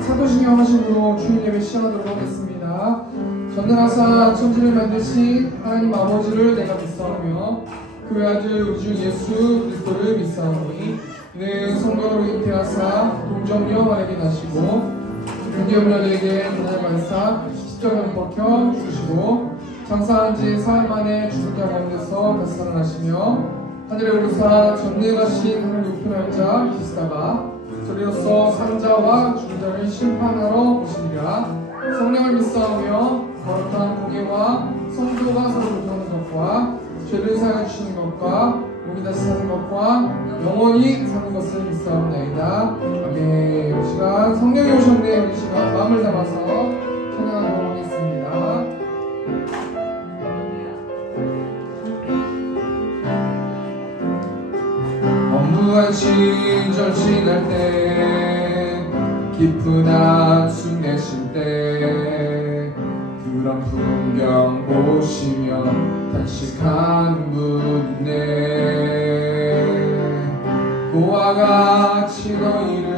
사도신경 하심으로 주일 예배 시작하도록 하겠습니다. 전능하사 천지를 만드신 하나님 아버지를 내가 믿사오며 그 아들 우리 주 예수 그리스도를 믿사오니 이는 성령으로 잉태하사 동정녀 마리아에게 나시고 유대인들에게 고난을 받으사 십자가를 벗겨 죽으시고 장사한 지 사흘 만에 죽은 자 가운데서 다시 살아나시며 하늘에 오르사 전능하신 하늘 우편할 자 그리스도가 저리로서 산자와 죽은 자를 심판하러 오시리라. 성령을 믿사오며 거룩한 공예와 성도가 서로 교통하는 것과 죄를 사하여 주시는 것과 몸이 다시 사는 것과 영원히 사는 것을 믿사옵나이다. 아멘. 이 시간 성령이 오셨네. 이 시간 마음을 담아서 찬양하도록 하겠습니다. 무한 시절 지날 때 깊은 한숨 내쉴 때 그런 풍경 보시며 탄식하는 분 있네. 고와 같이 너희를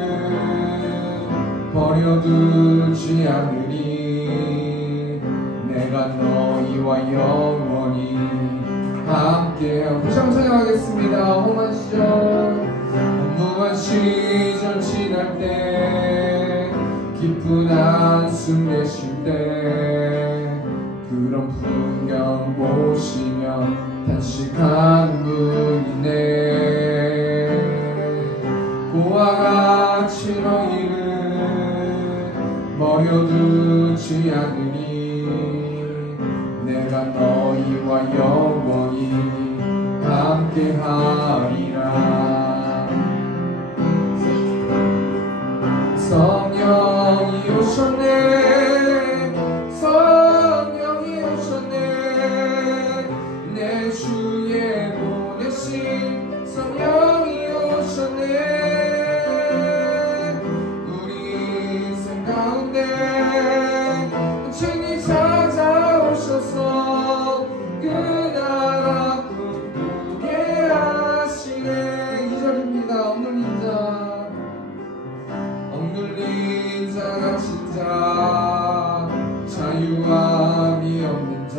버려두지 않으리. 내가 너희와 영원히 함께하고 다시 한번 찬양하겠습니다. 험한 시절 무한 시절 지날 때 깊은 한숨 내쉴 때 그런 풍경 보시며 탄식하는 분이네. 고와 같이 너희를 버려두지 않으니 내가 너희와 영원히 함께하리라. 성령이 오셨네. 성령이 오셨네. 내 주에 보내신 성령이 오셨네. 우리 인생 가운데 친히 찾아오셔서 그 나라 꿈꾸게 하시네. 2절입니다. 없는 자 억눌린 자 갇힌 자 자유함이 없는 자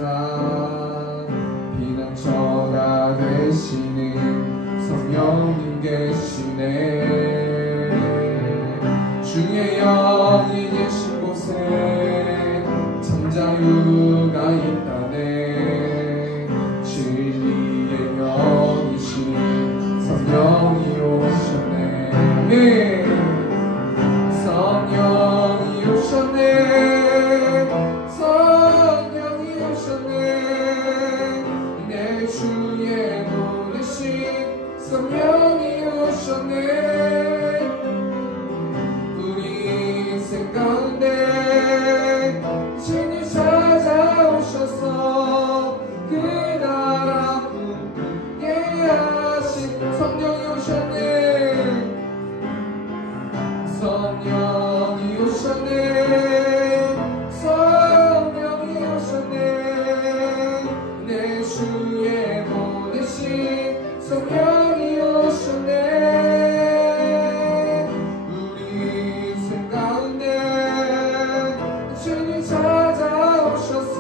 피난처가 되시는 성령님 계시네. 주의 영이 계신 곳에 참 자유가 있다네. 진리의 영이신 성령이 오셨네. 네. 성령이 오셨네. 성령이 오셨네. 내 주에 보내신 성령이 오셨네. 우리 인생 가운데 친히 찾아오셔서 그 나라 꿈꾸게 하신 성령이 오셨네. 성령이 오셨네. 성령이 오셨네. 내 주에 보내신 성령이 오셨네. 우리 인생 가운데 주님 찾아오셔서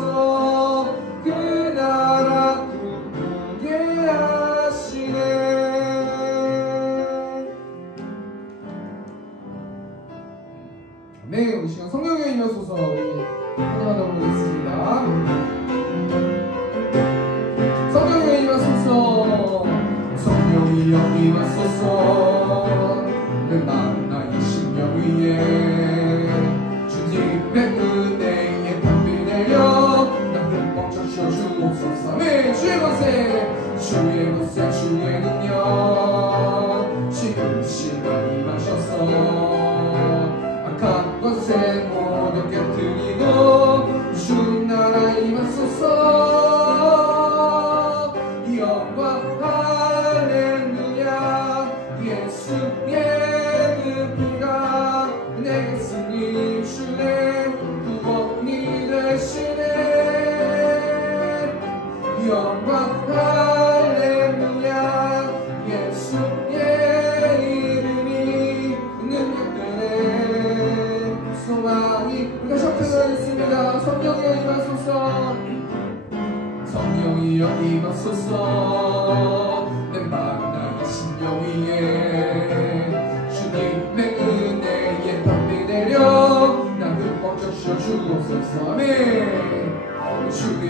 그 나라 꿈꾸게 하시네. 네, 우리 시간 성령에 임하소서 우리 찬양하다 보겠습니다. 성령에 임하소서. 성령이 임하소서. 내 마음 나의 심령 위에 주님의 은혜에 담비 내려 나 흠뻑 적셔 주옵소서. 네, 주의 권세 주의 권세 주의 능력 지금 시간 임하셔서 악한 것에 모두 깨뜨리고 주님 나라 임하소서. 영광 할렐루야. 예수의 그 피가 내게 승리 주네. 구원이 되시네. 영광 할렐루야.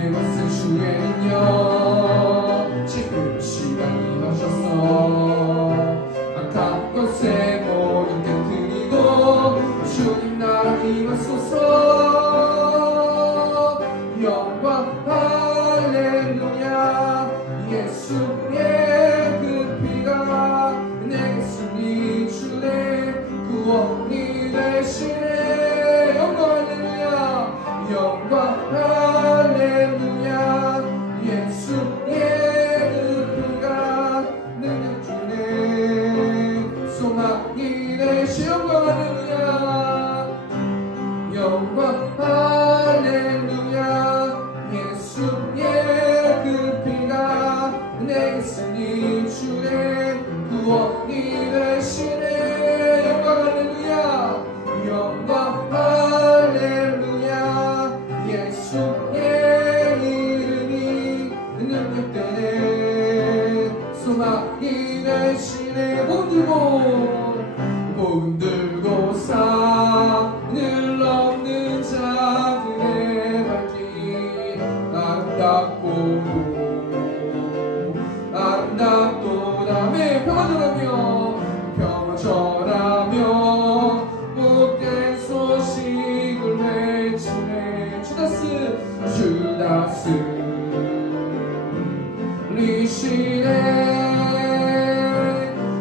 힘없은 주의는요 지금 시간이 하셨어 악한 것에 모든 깨뜨리고 주님 나를 임하소서 영광 할렐루야 예수의 그 피가 내게 승리 주네 구원이 되시네 영광 할렐루야 영광 할렐루야 예수의 그 피가 능력 주네 소망이 되시 영광 할렐루야 영광 할렐루야 예수의 그 피가 내게 승리 주네 구원이 되시네 영광 할렐루야 영광 할렐루야 예수의 이름이 능력되네 소망이 되시네 복음 들고 산을 넘는 자들의 발길 아름답도다 네 평화 전하며 복된 소식을 외치네 주다스 리시네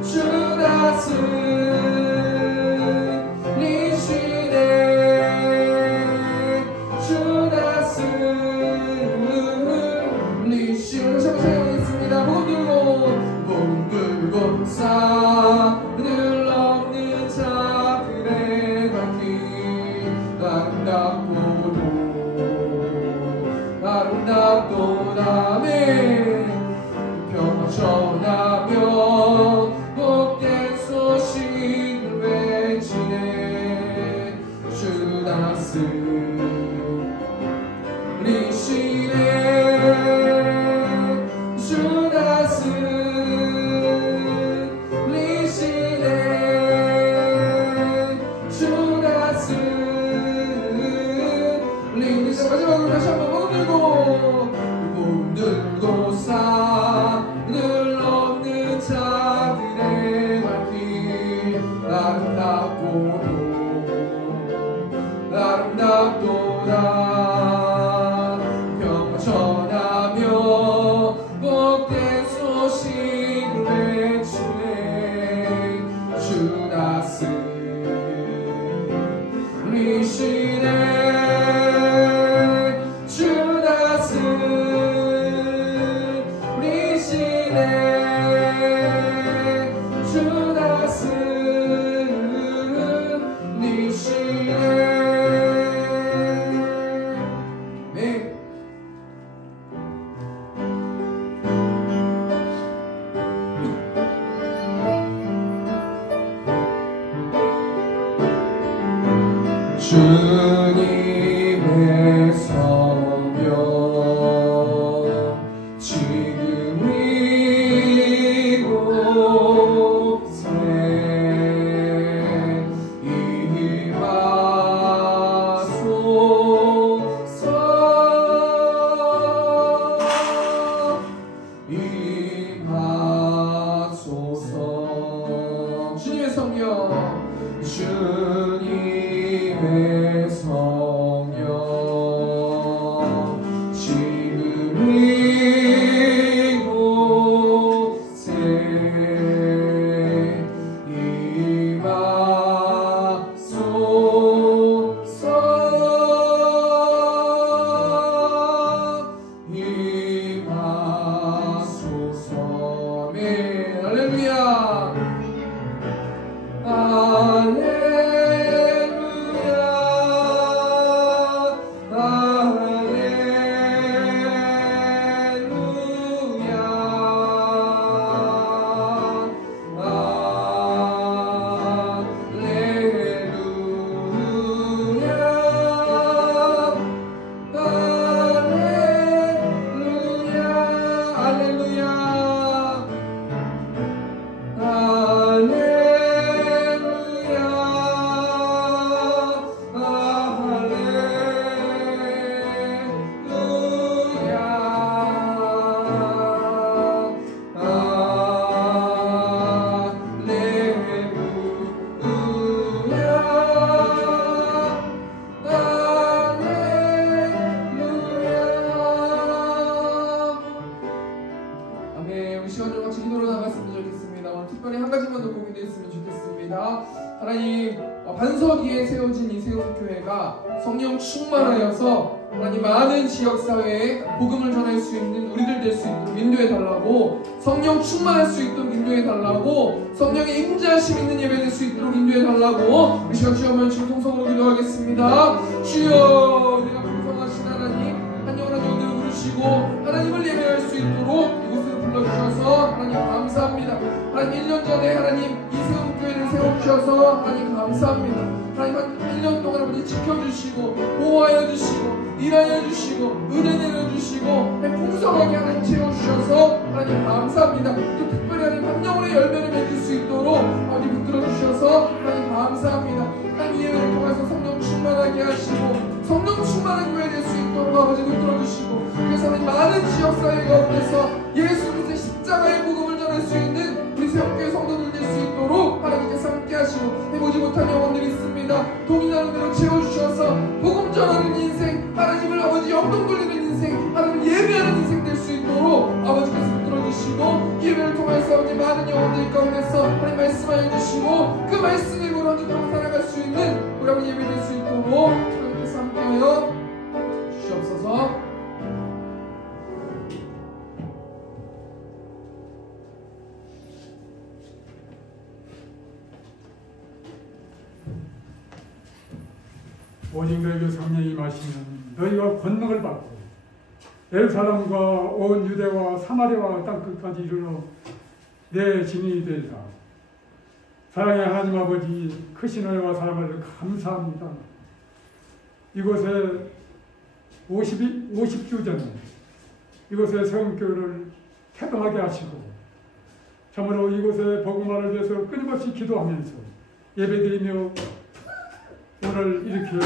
주다스 리시네 주다스 리시네 다시 한번 사용하겠습니다 복음 들고 산을 넘는 자들의 발길 아름답도다 네 평화 전하며 복된 소식을 외치네 주다스 리시네 주다스 리시네 주다스 리시네 마지막으로 다시 한번 복음 들고 산을 넘는 자들의 발길 아름답도다 평화 전하며 복된 소식을 외치네 주다스 리시네 주다스 리시네 주다스 리시네 네. 주님의 성령 지금 이곳에 임하소서 주님의 성령 주님의 성령 지금 이곳에 임하소서 아멘 할렐루야 할렐루야 나갔으면 좋겠습니다. 오늘 특별히 한 가지만 더 고민됐으면 좋겠습니다. 하나님, 반석 위에 세워진 이 세움교회가 성령 충만하여서 하나님 많은 지역사회에 복음을 전할 수 있는 우리들 될 수 있도록 인도해달라고, 성령 충만할 수 있도록 인도해달라고, 성령의 임재하심 있는 예배 될 수 있도록 인도해달라고 우리 시간 주여 지금 통성으로 기도하겠습니다. 주여, 내가 풍성하신 하나님, 한 영혼 한 영혼을 부르시고 하나님을 예배할 수 있도록 이곳으로 불러주셔서 하나님 감사합니다. 하나님 1년 전에 하나님 이세움교회를 세워주셔서 하나님 감사합니다. 하나님 한 1년 동안 아버지 지켜주시고 보호하여 주시고 일하여 주시고 은혜 내려주시고 풍성하게 하나님 채워주셔서 하나님 감사합니다. 또 특별히 하나님 한 영혼의 열매를 맺을 수 있도록 아버지 붙들어 주셔서 하나님 감사합니다. 하나님 예배를 통해서 성령 충만하게 하시고 성령 충만한 교회 될 수 있도록 아버지 붙들어 주시고, 그래서 하나님 많은 지역사회 가운데서 예수 그리스도의 십자가의 복음을 전할 수 있는 우리 세움교회 성도들 될 수 있도록 하나님께서 함께 하시고, 해보지 못한 영혼들이 있습니다. 동일하는 대로 채워주셔서 복음 전하는 인생, 하나님을 아버지 영광 돌리는 인생, 하나님 예배하는 인생 될 수 있도록 아버지께서 붙들어 주시고, 예배를 통해서 아버지 많은 영혼들 가운데서 하나님 말씀하여 주시고, 그 말씀으로 한 주평 살아갈 수 있는 우리 아버지 예배 될 수 있도록 하나님께서 함께하여 주시옵소서. 오직 너에게 성령이 임하시면 너희가 권능을 받고 예루살렘과 온 유대와 사마리아와 땅끝까지 이르러 내 증인이 되리라. 사랑의 하나님 아버지, 크신 은혜와 사랑을 감사합니다. 이곳에 50주 전에 이곳에 세움교회를 태동하게 하시고, 참으로 이곳에 복음화를 위해서 끊임없이 기도하면서 예배드리며 오늘 이렇게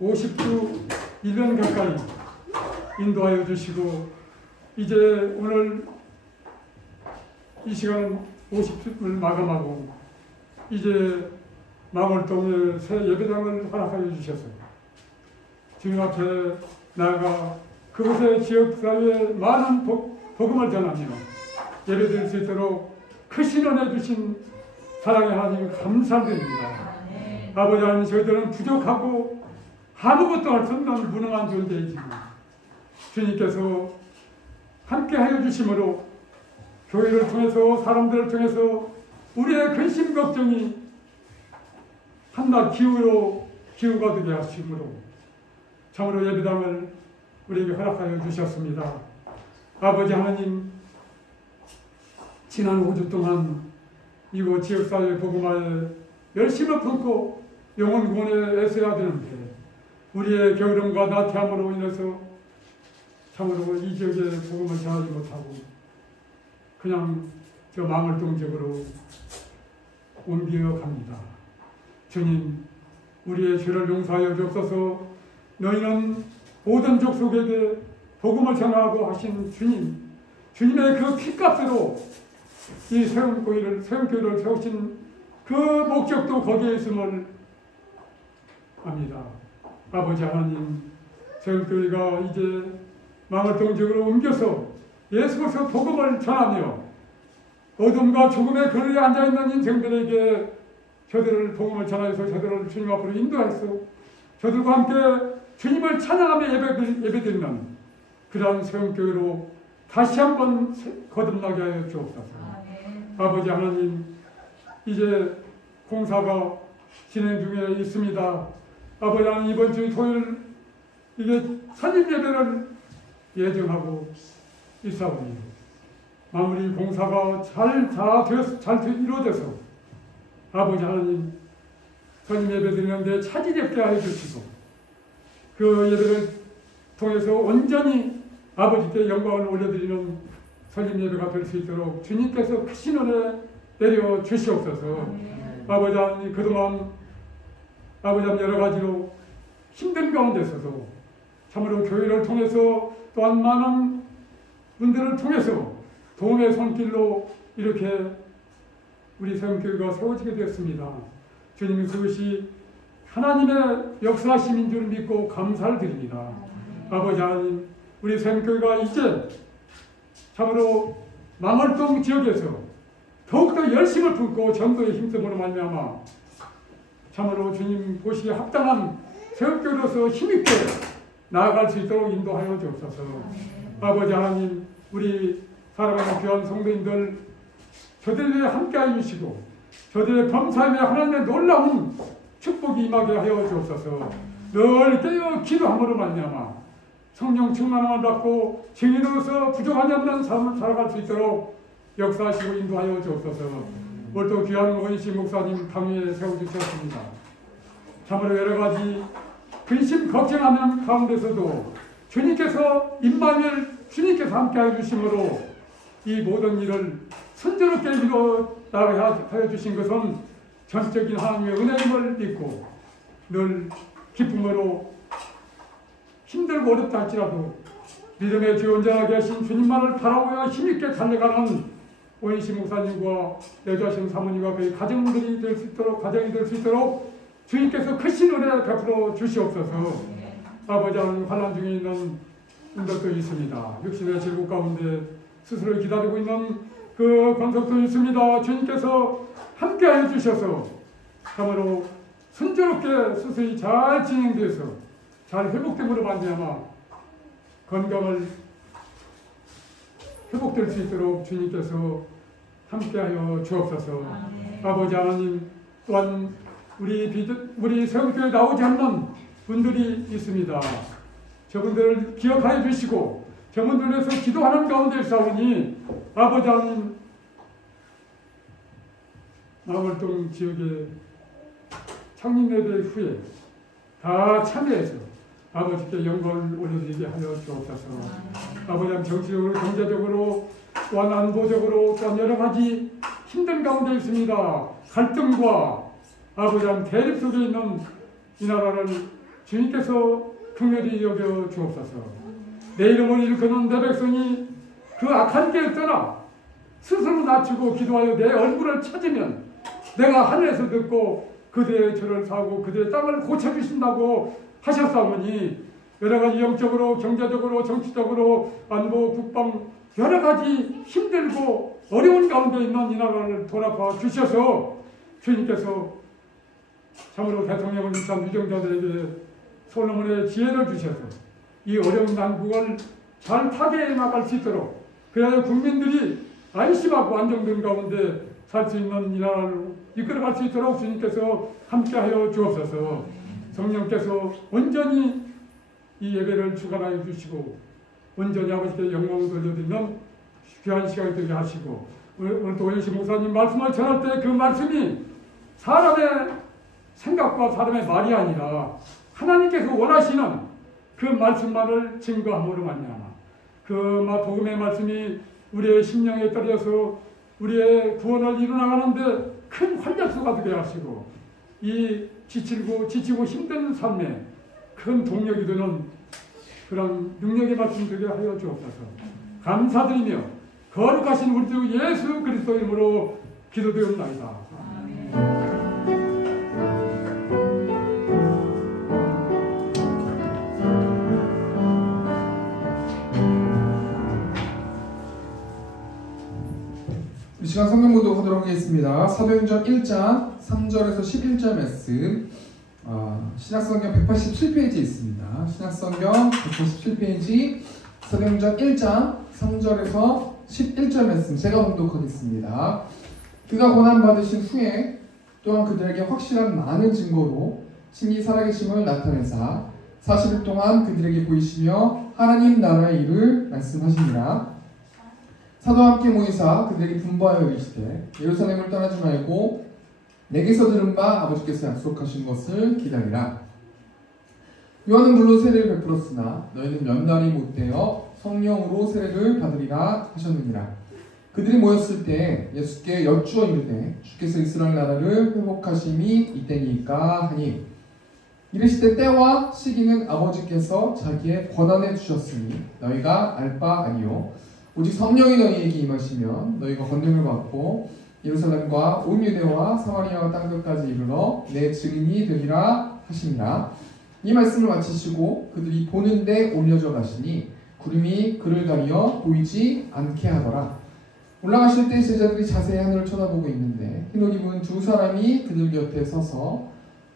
50주 1년 가까이 인도하여 주시고, 이제 오늘 이 시간 50주를 마감하고 이제 망월동에 새 예배당을 허락하여 주셔서 주님 앞에 나아가 그곳의 지역사회에 많은 복음을 전하며 예배드릴 수 있도록 크신 은혜 주신 사랑의 하나님 감사드립니다. 아버지 하나님, 저희들은 부족하고 아무것도 할 수 없는 무능한 존재이지만 주님께서 함께하여 주심으로 교회를 통해서 사람들을 통해서 우리의 근심 걱정이 한낱 기후가 되게 하심으로 참으로 예배당을 우리에게 허락하여 주셨습니다. 아버지 하나님, 지난 5주 동안 이곳 지역사회 복음화에 열심을 품고 영혼 구원에 애써야 되는데 우리의 게으름과 나태함으로 인해서 참으로 이 지역에 복음을 전하지 못하고 그냥 저 망월동 지역으로 옮겨갑니다. 주님, 우리의 죄를 용서하여 주옵소서. 너희는 모든 족속에게 복음을 전하고 하신 주님, 주님의 그 피값으로 이 세움교회를 세우신 그 목적도 거기에 있음을 압니다. 아버지 하나님, 세움교회가 이제 망월동 지역으로 옮겨서 예수 그리스도 복음을 전하며 어둠과 죽음의 그늘에 앉아있는 인생들에게 저들을 복음을 전하여서 저들을 주님 앞으로 인도해서 저들과 함께 주님을 찬양하며 예배드리는 그러한 세움교회로 다시 한번 거듭나게 하여 주옵소서. 아버지 하나님, 이제 공사가 진행 중에 있습니다. 아버지 하나님, 이번 주 토요일 이게 선임 예배를 예정하고 있사오니 마무리 공사가 잘 이루어져서 아버지 하나님, 선임 예배 드리는데 차질이 없게 하여 주시고 그 예배를 통해서 온전히 아버지께 영광을 올려드리는 선임 예배가 될 수 있도록 주님께서 크신 은혜 내려 주시옵소서. 아버지 하나님, 그동안 아버지 하나님 여러 가지로 힘든 가운데서도 참으로 교회를 통해서 또한 많은 분들을 통해서 도움의 손길로 이렇게 우리 세움교회가 세워지게 되었습니다. 주님, 그것이 하나님의 역사하심인 줄 믿고 감사를 드립니다. 아버지 하나님, 우리 세움교회가 이제 참으로 망월동 지역에서 더욱더 열심을 품고 전도에 힘쓰므로 말미암아 참으로 주님 보시기에 합당한 새벽교로서 힘있게 나아갈 수 있도록 인도하여 주옵소서. 아버지 하나님, 우리 사랑하는 귀한 성도님들 저들에 함께하여 주시고 저들의 범사임에 하나님의 놀라운 축복이 임하게 하여 주옵소서. 늘 깨어 기도함으로 말미암아 성령 충만함을 받고 증인으로서 부족하지 않는 삶을 살아갈 수 있도록 역사하시고 인도하여 주옵소서. 오늘 또 귀한 원희식 목사님 강의에 세워주셨습니다. 참으로 여러가지 근심 걱정하는 가운데서도 주님께서 임마누엘 주님께서 함께하여 주심으로 이 모든 일을 순조롭게 이루어 나가게 하여 주신 것은 전적인 하나님의 은혜임을 믿고 늘 기쁨으로 힘들고 어렵다 할지라도 믿음의 주 온전하게 하신 주님만을 바라보며 힘있게 달려가는 원희식 목사님과 여자신 사모님과 그의 가정들이 될 수 있도록 가정이 될 수 있도록 주님께서 크신 은혜 베풀어 주시옵소서. 아버지 하나님, 환난 중에 있는 분들도 있습니다. 육신의 질곡 가운데 스스로 기다리고 있는 그 권속도 있습니다. 주님께서 함께하여 주셔서 참으로 순조롭게 수술이 잘 진행돼서 잘 회복됨으로 말미암아 건강을 회복될 수 있도록 주님께서 함께하여 주옵소서. 아버지 하나님, 또한 우리 세운교회에 나오지 않는 분들이 있습니다. 저분들을 기억하여 주시고 저분들을 위해서 기도하는 가운데 있사오니 아버지 하나님, 망월동 지역의 창립예배 후에 다 참여해서 아버지께 영광을 올려드리게 하여 주옵소서. 아버지 하나님, 정치적으로 경제적으로 또한 안보적으로 또한 여러 가지 힘든 가운데 있습니다. 갈등과 아버지 하나님 대립 속에 있는 이 나라를 주님께서 긍휼히 여겨 주옵소서. 내 이름을 일컫는 내 백성이 그 악한 길을 떠나 스스로 낮추고 기도하여 내 얼굴을 찾으면 내가 하늘에서 듣고 그들의 죄를 사하고 그들의 땅을 고쳐주신다고 하셨사오니 여러 가지 영적으로 경제적으로 정치적으로 안보 국방 여러 가지 힘들고 어려운 가운데 있는 이 나라를 돌아봐 주셔서 주님께서 참으로 대통령을 비롯한 유정자들에게 솔로몬의 지혜를 주셔서 이 어려운 난국을 잘 타개해 나갈 수 있도록 그래야 국민들이 안심하고 안정된 가운데 살 수 있는 이 나라를 이끌어갈 수 있도록 주님께서 함께하여 주옵소서. 성령께서 온전히 이 예배를 주관하여 주시고 온전히 아버지께 영광을 돌려드리는 귀한 시간이 되게 하시고 오늘 또 원희식 목사님 말씀을 전할 때 그 말씀이 사람의 생각과 사람의 말이 아니라 하나님께서 원하시는 그 말씀만을 증거함으로 말미암아 그 복음의 말씀이 우리의 심령에 떨어져서 우리의 구원을 이루어나가는데 큰 활력소가 되게 하시고 이 지치고 힘든 삶에 큰 동력이 되는 그런 능력의 말씀 되게 하여 주옵소서. 감사드리며 거룩하신 우리 주 예수 그리스도 이름으로 기도드리옵나이다. 이 시간 성경 공독하도록 하겠습니다. 사도행전 1장 3절에서 11절 말씀, 신약성경 187페이지에 있습니다. 신약성경 187페이지 사도행전 1장 3절에서 11절 말씀 제가 공독하겠습니다. 그가 고난받으신 후에 또한 그들에게 확실한 많은 증거로 신이 살아계심을 나타내사 40일 동안 그들에게 보이시며 하나님 나라의 일을 말씀하시니라. 사도와 함께 모이사 그들에게 분부하여 이르시되 예루살렘을 떠나지 말고 내게서 들은 바 아버지께서 약속하신 것을 기다리라. 요한은 물론 세례를 베풀었으나 너희는 몇 날이 못되어 성령으로 세례를 받으리라 하셨느니라. 그들이 모였을 때 예수께 여쭈어 이르되 주께서 이스라엘 나라를 회복하심이 이때니까 하니 이르시되 때와 시기는 아버지께서 자기의 권한에 주셨으니 너희가 알 바 아니요 오직 성령이 너희에게 임하시면 너희가 권능을 받고 예루살렘과 온 유대와 사마리아와 땅끝까지 이르러 내 증인이 되리라 하시니라. 이 말씀을 마치시고 그들이 보는데 옮겨져 가시니 구름이 그를 가리어 보이지 않게 하더라. 올라가실 때 제자들이 자세히 하늘을 쳐다보고 있는데 흰 옷 입은 두 사람이 그들 곁에 서서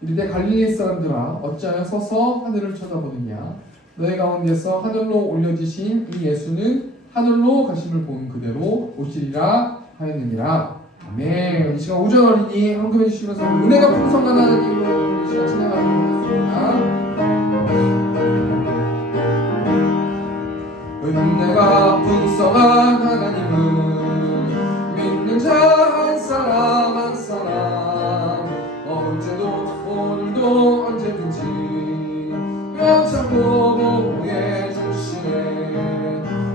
이르되 갈릴리 사람들아 어찌하여 서서 하늘을 쳐다보느냐 너희 가운데서 하늘로 올려지신 이 예수는 하늘로 가심을 본 그대로 오시리라 하였느니라. 아멘. 이 시간 오전 어린이 헌금해 주시면서 은혜가 풍성한 하나님으로 이 시간 찬양하도록 하겠습니다. 은혜가 풍성한 하나님은 믿는 자 한 사람 한 사람 언제도 오늘도 언제든지 면찮고 보호해 주시네.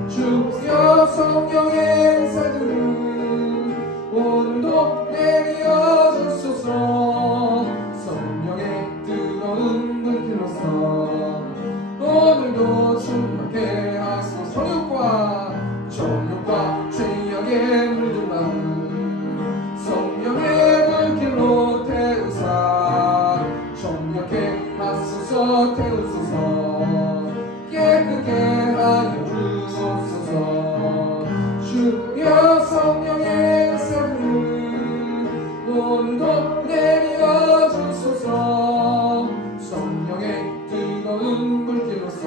주여 성령의 은사들은 오늘도 내려 주소서. 성령의 뜨거운 불길로서 오늘도 충만케 하소서. 정욕과 죄악에 물든 마음 성령의 불길로 태우사 정욕케 하소서. 태우소서. 깨끗게 하여 주소서. 주여 성령의 은사를 오늘도 내려 주소서. 성령의 뜨거운 불길로서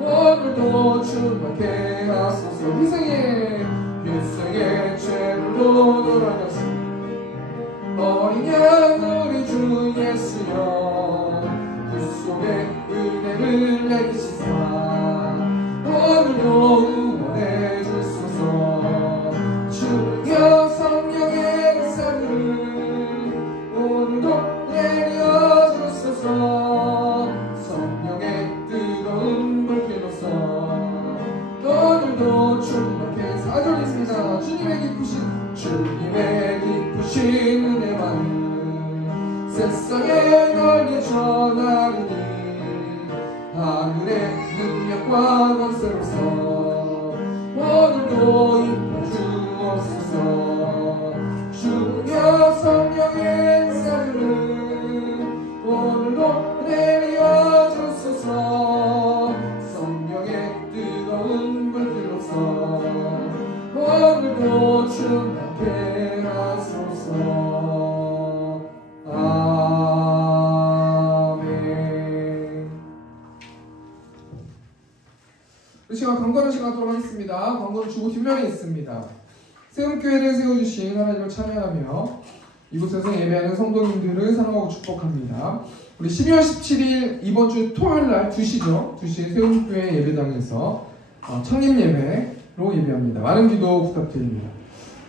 오늘도 충만케 하소서. 희생의 죄물로 돌아가신 어린 양 우리 주 예수여 그 속에 은혜를 내리시사 오늘도 응원해 주소서. 주여 성령의 은사를 오늘도 내려 주소서. 성령의 뜨거운 불길로서 오늘도 충만케 사절있습니다. 주님의 기쁘신 은혜만은 세상에 널리 전하리니 하늘의 능력과 권세로서 오늘도 임하 주옵소서. 주여 성령의 은사를 오늘도 내려 주소서. 성령의 뜨거운 불길로서 오늘도 충만케 하소서. 아멘. 이 시간 광고하는 시간 하도록 하겠습니다. 광고는 주보 뒷면에 있습니다. 세움교회를 세워주신 하나님을 찬양하며 이곳에서 예배하는 성도님들을 사랑하고 축복합니다. 우리 12월 17일 이번 주 토요일날 2시죠. 2시에 세움교회 예배당에서 창립 예배로 예배합니다. 많은 기도 부탁드립니다.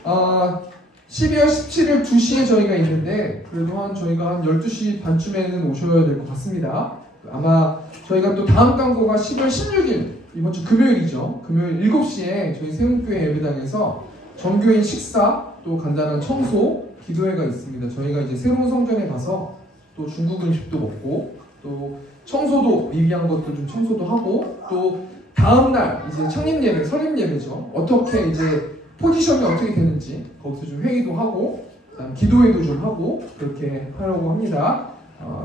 12월 17일 2시에 저희가 있는데 그래도 저희가 한 12시 반쯤에는 오셔야 될 것 같습니다. 아마 저희가 또 다음 광고가 12월 16일 이번 주 금요일이죠. 금요일 7시에 저희 세움교회 예배당에서 정교인 식사 또 간단한 청소 기도회가 있습니다. 저희가 이제 새로운 성전에 가서 또 중국 음식도 먹고 또 청소도 미비한 것도 좀 청소도 하고 또 다음날 이제 창립 예배, 설립 예배죠. 어떻게 이제 포지션이 어떻게 되는지 거기서 좀 회의도 하고 그다음 기도회도 좀 하고 그렇게 하려고 합니다.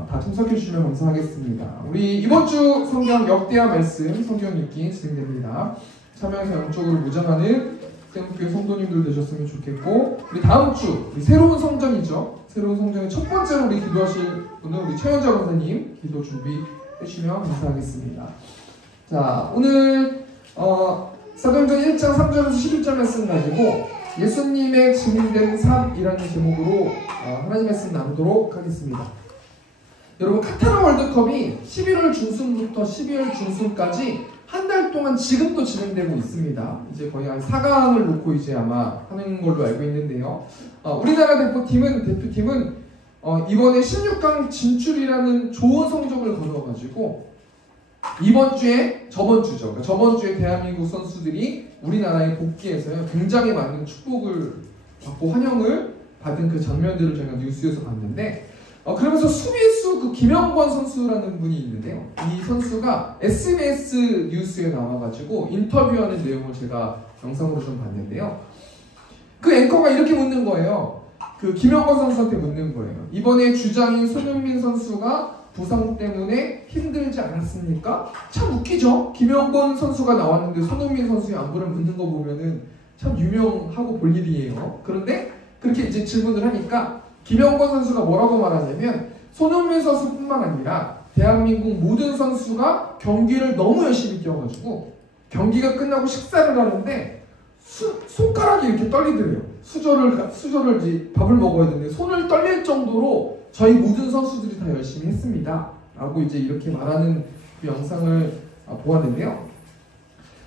다 참석해 주시면 감사하겠습니다. 우리 이번 주 성경 역대하 말씀 성경 읽기 진행됩니다. 참여해서 영적으로 무장하는 세움교회 성도님들 되셨으면 좋겠고 우리 다음 주 우리 새로운 성전이죠. 새로운 성전의 첫 번째로 우리 기도하실 분은 우리 최현자 권사님 기도 준비해 주시면 감사하겠습니다. 자, 오늘 사도행전 1장 3절에서 11절 말씀 가지고 예수님의 증인된 삶이라는 제목으로 하나님 말씀 나누도록 하겠습니다. 여러분 카타르 월드컵이 11월 중순부터 12월 중순까지 한 달 동안 지금도 진행되고 있습니다. 이제 거의 한 4강을 놓고 이제 아마 하는 걸로 알고 있는데요. 우리나라 대표팀은 이번에 16강 진출이라는 좋은 성적을 거둬가지고 이번 주에 저번 주에 대한민국 선수들이 우리나라에 복귀해서요 굉장히 많은 축복을 받고 환영을 받은 그 장면들을 저희가 뉴스에서 봤는데 그러면서 수비수 그 김영권 선수라는 분이 있는데요. 이 선수가 SBS 뉴스에 나와가지고 인터뷰하는 내용을 제가 영상으로 좀 봤는데요. 그 앵커가 이렇게 묻는 거예요. 그 김영권 선수한테 묻는 거예요. 이번에 주장인 손흥민 선수가 부상 때문에 힘들지 않았습니까? 참 웃기죠? 김영권 선수가 나왔는데 손흥민 선수의 안부를 묻는 거 보면은 참 유명하고 볼 일이에요. 그런데 그렇게 이제 질문을 하니까 김영권 선수가 뭐라고 말하냐면 손흥민 선수뿐만 아니라 대한민국 모든 선수가 경기를 너무 열심히 뛰어가지고 경기가 끝나고 식사를 하는데 손가락이 이렇게 떨리더래요. 수저를 이제 밥을 먹어야 되는데 손을 떨릴 정도로 저희 모든 선수들이 다 열심히 했습니다. 라고 이제 이렇게 말하는 그 영상을 보았는데요.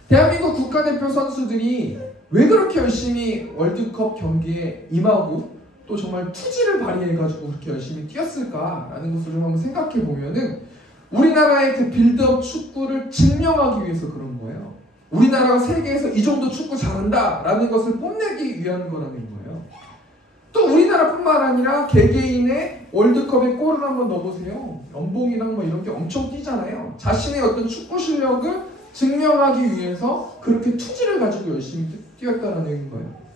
대한민국 국가대표 선수들이 왜 그렇게 열심히 월드컵 경기에 임하고 또 정말 투지를 발휘해가지고 그렇게 열심히 뛰었을까라는 것을 좀 한번 생각해 보면은 우리나라의 그 빌드업 축구를 증명하기 위해서 그런 거예요. 우리나라가 세계에서 이 정도 축구 잘한다라는 것을 뽐내기 위한 거라는 거예요. 또 우리나라뿐만 아니라 개개인의 월드컵에 골을 한번 넣어보세요. 연봉이랑 뭐 이런 게 엄청 뛰잖아요. 자신의 어떤 축구 실력을 증명하기 위해서 그렇게 투지를 가지고 열심히 뛰었다는 거예요.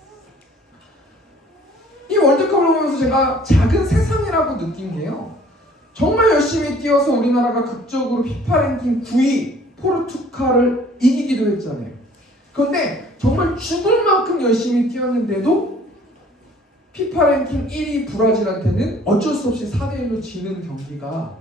이 월드컵을 보면서 제가 작은 세상이라고 느낀 게요. 정말 열심히 뛰어서 우리나라가 극적으로 피파 랭킹 9위 포르투갈을 이기기도 했잖아요. 그런데 정말 죽을 만큼 열심히 뛰었는데도 피파 랭킹 1위 브라질한테는 어쩔 수 없이 4대1로 지는 경기가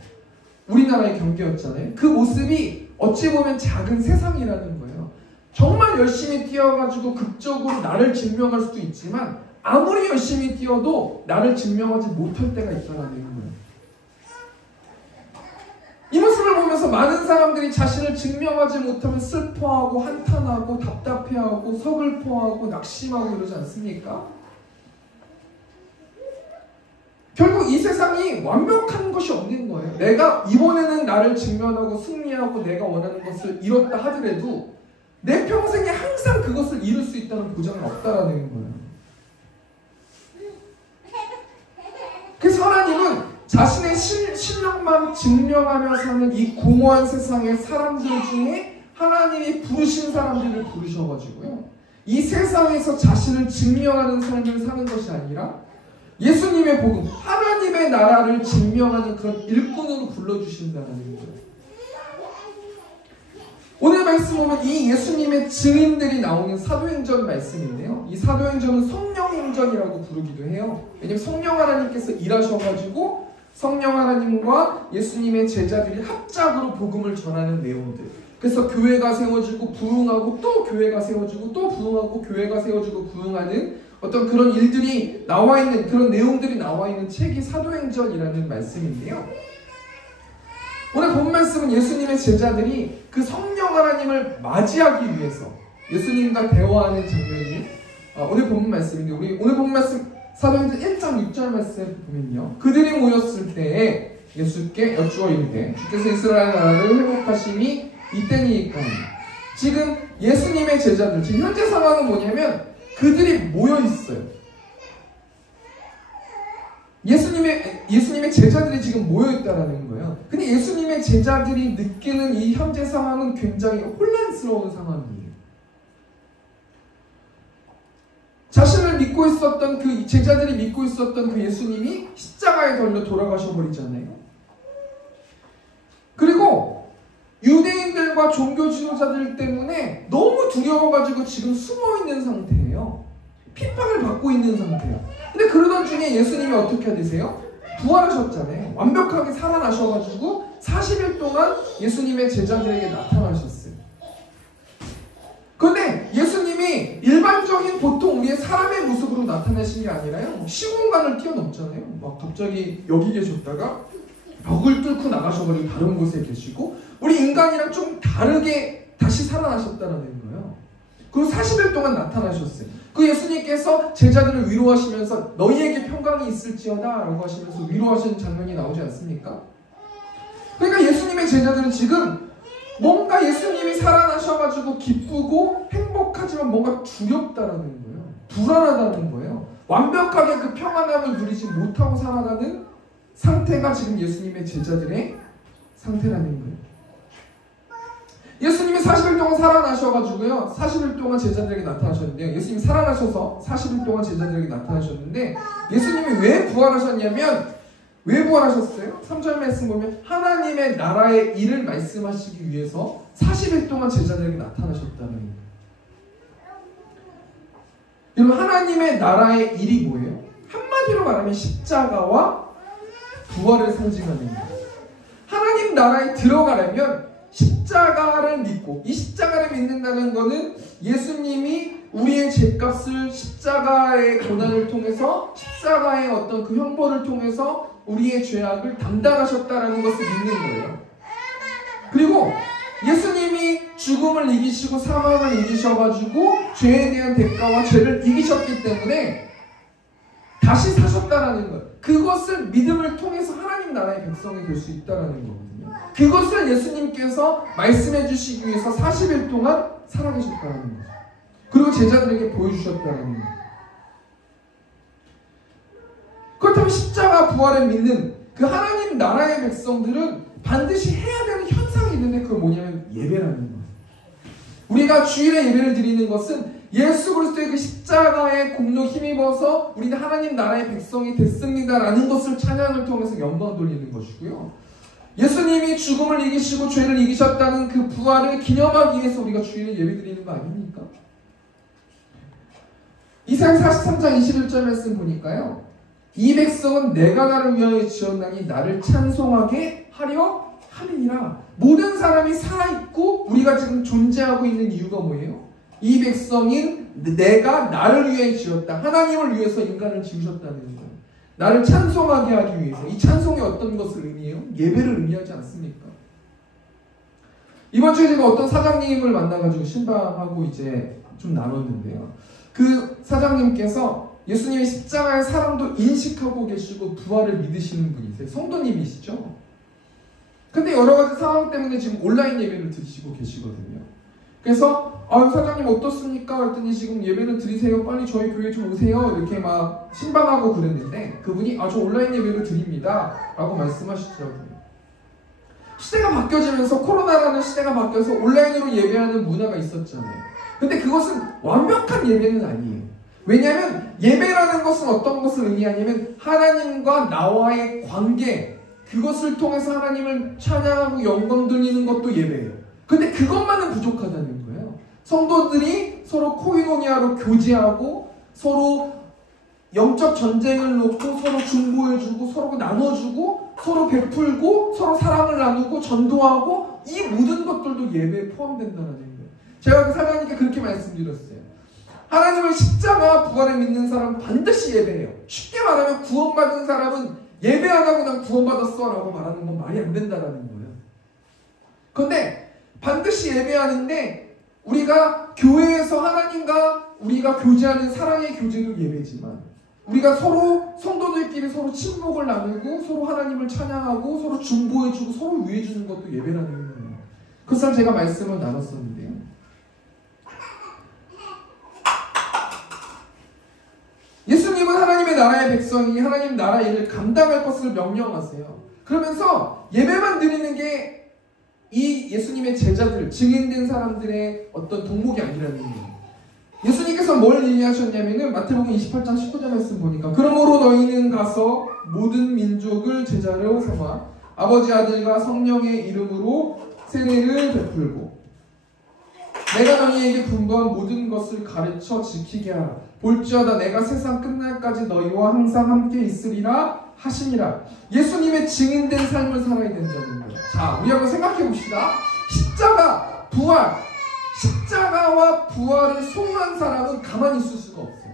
우리나라의 경기였잖아요. 그 모습이 어찌 보면 작은 세상이라는 거예요. 정말 열심히 뛰어가지고 극적으로 나를 증명할 수도 있지만 아무리 열심히 뛰어도 나를 증명하지 못할 때가 있다는 거예요. 이 모습을 보면서 많은 사람들이 자신을 증명하지 못하면 슬퍼하고 한탄하고 답답해하고 서글퍼하고 낙심하고 이러지 않습니까? 결국 이 세상이 완벽한 것이 없는 거예요. 내가 이번에는 나를 증명하고 승리하고 내가 원하는 것을 이뤘다 하더라도 내 평생에 항상 그것을 이룰 수 있다는 보장은 없다라는 거예요. 그래서 하나님은 자신의 실력만 증명하며 사는 이 공허한 세상의 사람들 중에 하나님이 부르신 사람들을 부르셔가지고요. 이 세상에서 자신을 증명하는 삶을 사는 것이 아니라 예수님의 복음, 하나님의 나라를 증명하는 그런 일꾼으로 불러주신다는 거예요. 오늘 말씀 보면 이 예수님의 증인들이 나오는 사도행전 말씀인데요. 이 사도행전은 성령행전이라고 부르기도 해요. 왜냐하면 성령 하나님께서 일하셔가지고 성령 하나님과 예수님의 제자들이 합작으로 복음을 전하는 내용들. 그래서 교회가 세워지고 부흥하고 또 교회가 세워지고 또 부흥하고 교회가 세워지고 부흥하는 어떤 그런 일들이 나와 있는 그런 내용들이 나와 있는 책이 사도행전이라는 말씀인데요. 오늘 본 말씀은 예수님의 제자들이 그 성령 하나님을 맞이하기 위해서 예수님과 대화하는 장면이 오늘 본 말씀인데 우리 오늘 본 말씀 사도행전 1장 6절 말씀 보면요. 그들이 모였을 때에 예수께 여쭈어 이르되 주께서 이스라엘 나라를 회복하심이 이때니까. 지금 예수님의 제자들 지금 현재 상황은 뭐냐면 그들이 모여 있어요. 예수님의 제자들이 지금 모여 있다라는 거예요. 근데 예수님의 제자들이 느끼는 이 현재 상황은 굉장히 혼란스러운 상황이에요. 자신을 믿고 있었던 그 제자들이 믿고 있었던 그 예수님이 십자가에 달려 돌아가셔 버리잖아요. 그리고 유대인들과 종교 지도자들 때문에 너무 두려워가지고 지금 숨어 있는 상태예요. 핍박을 받고 있는 상태예요. 근데 그러던 중에 예수님이 어떻게 되세요? 부활하셨잖아요. 완벽하게 살아나셔가지고 40일 동안 예수님의 제자들에게 나타나셨어요. 그런데 예수님이 일반적인 보통 우리의 사람의 모습으로 나타나신 게 아니라요. 시공간을 뛰어넘잖아요. 막 갑자기 여기 계셨다가 벽을 뚫고 나가셔버리고 다른 곳에 계시고 우리 인간이랑 좀 다르게 다시 살아나셨다는 거예요. 그리고 40일 동안 나타나셨어요. 그 예수님께서 제자들을 위로하시면서 너희에게 평강이 있을지어다 라고 하시면서 위로하시는 장면이 나오지 않습니까? 그러니까 예수님의 제자들은 지금 뭔가 예수님이 살아나셔가지고 기쁘고 행복하지만 뭔가 두렵다라는 거예요. 불안하다는 거예요. 완벽하게 그 평안함을 누리지 못하고 살아가는 상태가 지금 예수님의 제자들의 상태라는 거예요. 예수님이 40일 동안 살아나셔가지고요. 40일 동안 제자들에게 나타나셨는데요. 예수님이 살아나셔서 40일 동안 제자들에게 나타나셨는데 예수님이 왜 부활하셨냐면 왜 부활하셨어요? 3절 말씀 보면 하나님의 나라의 일을 말씀하시기 위해서 40일 동안 제자들에게 나타나셨다는 거예요. 여러분, 하나님의 나라의 일이 뭐예요? 한마디로 말하면 십자가와 부활을 상징하는 거예요. 하나님 나라에 들어가려면 십자가를 믿고, 이 십자가를 믿는다는 것은 예수님이 우리의 죄값을 십자가의 고난을 통해서, 십자가의 어떤 그 형벌을 통해서 우리의 죄악을 담당하셨다는 것을 믿는 거예요. 그리고 예수님이 죽음을 이기시고 사망을 이기셔가지고 죄에 대한 대가와 죄를 이기셨기 때문에 다시 사셨다라는 거예요. 그것을 믿음을 통해서 하나님 나라의 백성이 될 수 있다라는 거거든요. 그것을 예수님께서 말씀해 주시기 위해서 40일 동안 살아계셨다는 거죠. 그리고 제자들에게 보여주셨다는 거예요. 그렇다면 십자가 부활을 믿는 그 하나님 나라의 백성들은 반드시 해야 되는 현상이 있는데, 그건 뭐냐면 예배라는 거예요. 우리가 주일에 예배를 드리는 것은 예수 그리스도의 그 십자가의 공로 힘입어서 우리는 하나님 나라의 백성이 됐습니다라는 것을 찬양을 통해서 영광 돌리는 것이고요. 예수님이 죽음을 이기시고 죄를 이기셨다는 그 부활을 기념하기 위해서 우리가 주일에 예배 드리는 거 아닙니까? 이사야 43장 21절 말씀 보니까요, 이 백성은 내가 나를 위하여 지었나니 나를 찬송하게 하려 함이니라. 모든 사람이 살아있고 우리가 지금 존재하고 있는 이유가 뭐예요? 이 백성인 내가 나를 위해 지었다. 하나님을 위해서 인간을 지으셨다는 거예요. 나를 찬송하게 하기 위해서. 이 찬송이 어떤 것을 의미해요? 예배를 의미하지 않습니까? 이번 주에 제가 어떤 사장님을 만나가지고 신방하고 이제 좀 나눴는데요. 그 사장님께서 예수님의 십자가의 사랑도 인식하고 계시고 부활을 믿으시는 분이세요. 성도님이시죠. 근데 여러 가지 상황 때문에 지금 온라인 예배를 드리시고 계시거든요. 그래서 사장님 어떻습니까? 그랬더니 지금 예배를 드리세요. 빨리 저희 교회 좀 오세요. 이렇게 막 신방하고 그랬는데 그분이 저 온라인 예배를 드립니다 라고 말씀하시더라고요. 시대가 바뀌어지면서, 코로나라는 시대가 바뀌어서 온라인으로 예배하는 문화가 있었잖아요. 근데 그것은 완벽한 예배는 아니에요. 왜냐하면 예배라는 것은 어떤 것을 의미하냐면 하나님과 나와의 관계, 그것을 통해서 하나님을 찬양하고 영광 돌리는 것도 예배예요. 근데 그것만은 부족하다는 거예요. 성도들이 서로 코이노니아로 교제하고 서로 영적 전쟁을 놓고 서로 중보해주고 서로 나눠주고 서로 베풀고 서로 사랑을 나누고 전도하고, 이 모든 것들도 예배에 포함된다는 거예요. 제가 그 사장님께 그렇게 말씀드렸어요. 하나님을 십자가와 부활을 믿는 사람은 반드시 예배해요. 쉽게 말하면 구원받은 사람은 예배 안 하고 난 구원받았어 라고 말하는 건 말이 안 된다는 거예요. 그런데 반드시 예배하는데, 우리가 교회에서 하나님과 우리가 교제하는 사랑의 교제도 예배지만, 우리가 서로 성도들끼리 서로 친목을 나누고 서로 하나님을 찬양하고 서로 중보해주고 서로 위해주는 것도 예배라는 거예요. 그래서 제가 말씀을 나눴었는데요. 예수님은 하나님의 나라의 백성이 하나님 나라 일을 감당할 것을 명령하세요. 그러면서 예배만 드리는 게 이 예수님의 제자들, 증인된 사람들의 어떤 덕목이 아니라는 거예요. 예수님께서 뭘 얘기하셨냐면은 마태복음 28장 19절 말씀 보니까, 그러므로 너희는 가서 모든 민족을 제자로 삼아 아버지 아들과 성령의 이름으로 세례를 베풀고 내가 너희에게 분부한 모든 것을 가르쳐 지키게 하라. 볼지어다 내가 세상 끝날까지 너희와 항상 함께 있으리라 하시니라. 예수님의 증인된 삶을 살아야 된다는 거예요. 자, 우리 한번 생각해 봅시다. 십자가, 부활, 십자가와 부활을 소유한 사람은 가만히 있을 수가 없어요.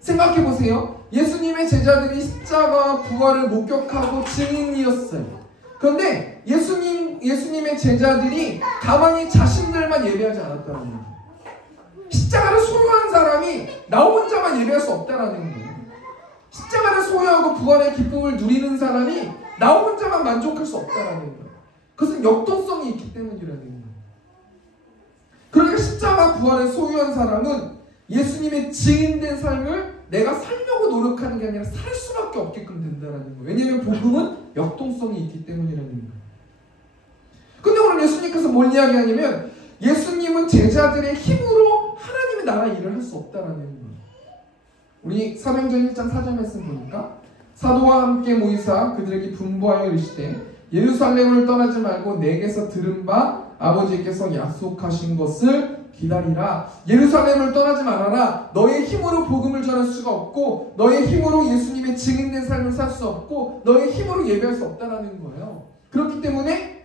생각해 보세요. 예수님의 제자들이 십자가와 부활을 목격하고 증인이었어요. 그런데 예수님의 제자들이 가만히 자신들만 예배하지 않았다는 거예요. 십자가를 소유한 사람이 나 혼자만 예배할 수 없다라는 거예요. 십자가를 소유하고 부활의 기쁨을 누리는 사람이 나 혼자만 만족할 수 없다라는 거예요. 그것은 역동성이 있기 때문이라는 거예요. 그러니까 십자가 부활을 소유한 사람은 예수님의 증인된 삶을 내가 살려고 노력하는 게 아니라 살 수밖에 없게끔 된다는 거예요. 왜냐하면 복음은 역동성이 있기 때문이라는 거예요. 근데 오늘 예수님께서 뭘 이야기하냐면, 예수님은 제자들의 힘으로 하나님의 나라 일을 할 수 없다라는 거예요. 우리 사도행전 1장 4절 말씀 보니까, 사도와 함께 모이사 그들에게 분부하여 이르시되 예루살렘을 떠나지 말고 내게서 들은 바 아버지께서 약속하신 것을 기다리라. 예루살렘을 떠나지 말아라. 너의 힘으로 복음을 전할 수가 없고 너의 힘으로 예수님의 증인된 삶을 살 수 없고 너의 힘으로 예배할 수 없다라는 거예요. 그렇기 때문에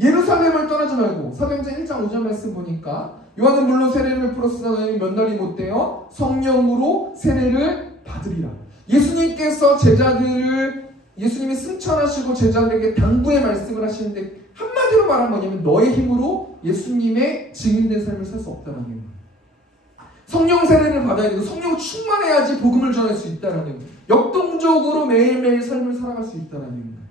예루살렘을 떠나지 말고 사도행전 1장 5절 말씀 보니까 요한은 물로 세례를 베풀었으나 너희는 몇 날이 못되어 성령으로 세례를 받으리라. 예수님께서 예수님이 승천하시고 제자들에게 당부의 말씀을 하시는데 한마디로 말하면 뭐냐면 너의 힘으로 예수님의 증인된 삶을 살 수 없다는 거예요. 성령 세례를 받아야 되고 성령 충만해야지 복음을 전할 수 있다는 거예요. 역동적으로 매일매일 삶을 살아갈 수 있다는 거예요.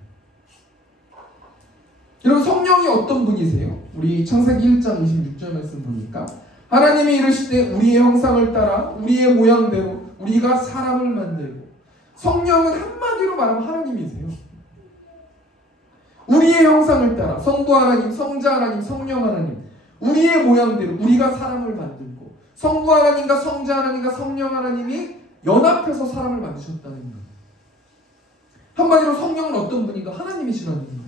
여러분, 성령이 어떤 분이세요? 우리 창세기 1장 26절 말씀 보니까 하나님이 이르시되 우리의 형상을 따라 우리의 모양대로 우리가 사람을 만들고. 성령은 한마디로 말하면 하나님이세요. 우리의 형상을 따라 성부 하나님, 성자 하나님, 성령 하나님, 우리의 모양대로 우리가 사람을 만들고 성부 하나님과 성자 하나님과 성령 하나님이 연합해서 사람을 만드셨다는 거예요. 한마디로 성령은 어떤 분인가? 하나님이시라는 거예요.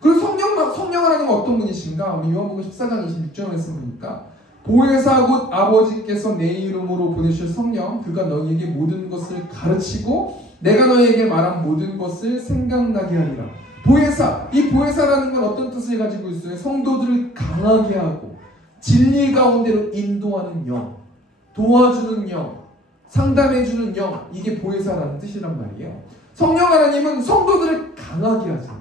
그리고 성령 하나님은 어떤 분이신가? 우리 요한복음 14장 26절 말씀 보니까 보혜사 곧 아버지께서 내 이름으로 보내실 성령 그가 너희에게 모든 것을 가르치고 내가 너희에게 말한 모든 것을 생각나게 하리라. 보혜사, 이 보혜사라는 건 어떤 뜻을 가지고 있어요? 성도들을 강하게 하고 진리 가운데로 인도하는 영, 도와주는 영, 상담해주는 영, 이게 보혜사라는 뜻이란 말이에요. 성령 하나님은 성도들을 강하게 하죠.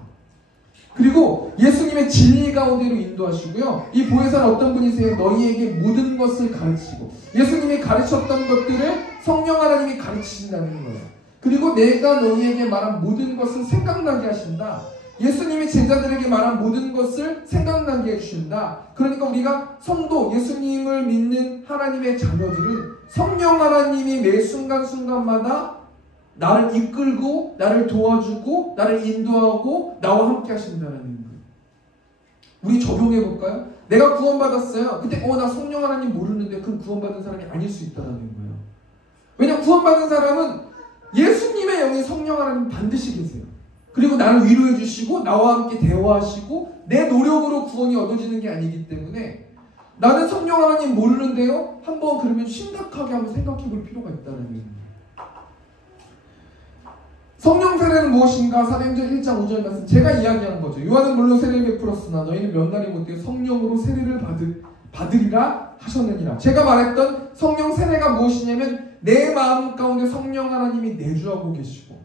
그리고 예수님의 진리 가운데로 인도하시고요. 이 보혜사는 어떤 분이세요? 너희에게 모든 것을 가르치고 예수님이 가르쳤던 것들을 성령 하나님이 가르치신다는 거예요. 그리고 내가 너희에게 말한 모든 것을 생각나게 하신다. 예수님이 제자들에게 말한 모든 것을 생각나게 해주신다. 그러니까 우리가 성도, 예수님을 믿는 하나님의 자녀들은 성령 하나님이 매 순간순간마다 나를 이끌고 나를 도와주고 나를 인도하고 나와 함께 하신다는 거예요. 우리 적용해 볼까요? 내가 구원받았어요. 근데 나 성령 하나님 모르는데 그럼 구원받은 사람이 아닐 수 있다는 거예요. 왜냐하면 구원받은 사람은 예수님의 영이 성령 하나님 반드시 계세요. 그리고 나를 위로해 주시고 나와 함께 대화하시고 내 노력으로 구원이 얻어지는 게 아니기 때문에 나는 성령 하나님 모르는데요. 한번 그러면 심각하게 한번 생각해 볼 필요가 있다는 거예요. 성령 세례는 무엇인가? 사도행전 1장 5절 말씀 제가 이야기하는 거죠. 요한은 물론 세례를 베풀었으나 너희는 몇 날이 못되어 성령으로 세례를 받으리라 하셨느니라. 제가 말했던 성령 세례가 무엇이냐면 내 마음 가운데 성령 하나님이 내주하고 계시고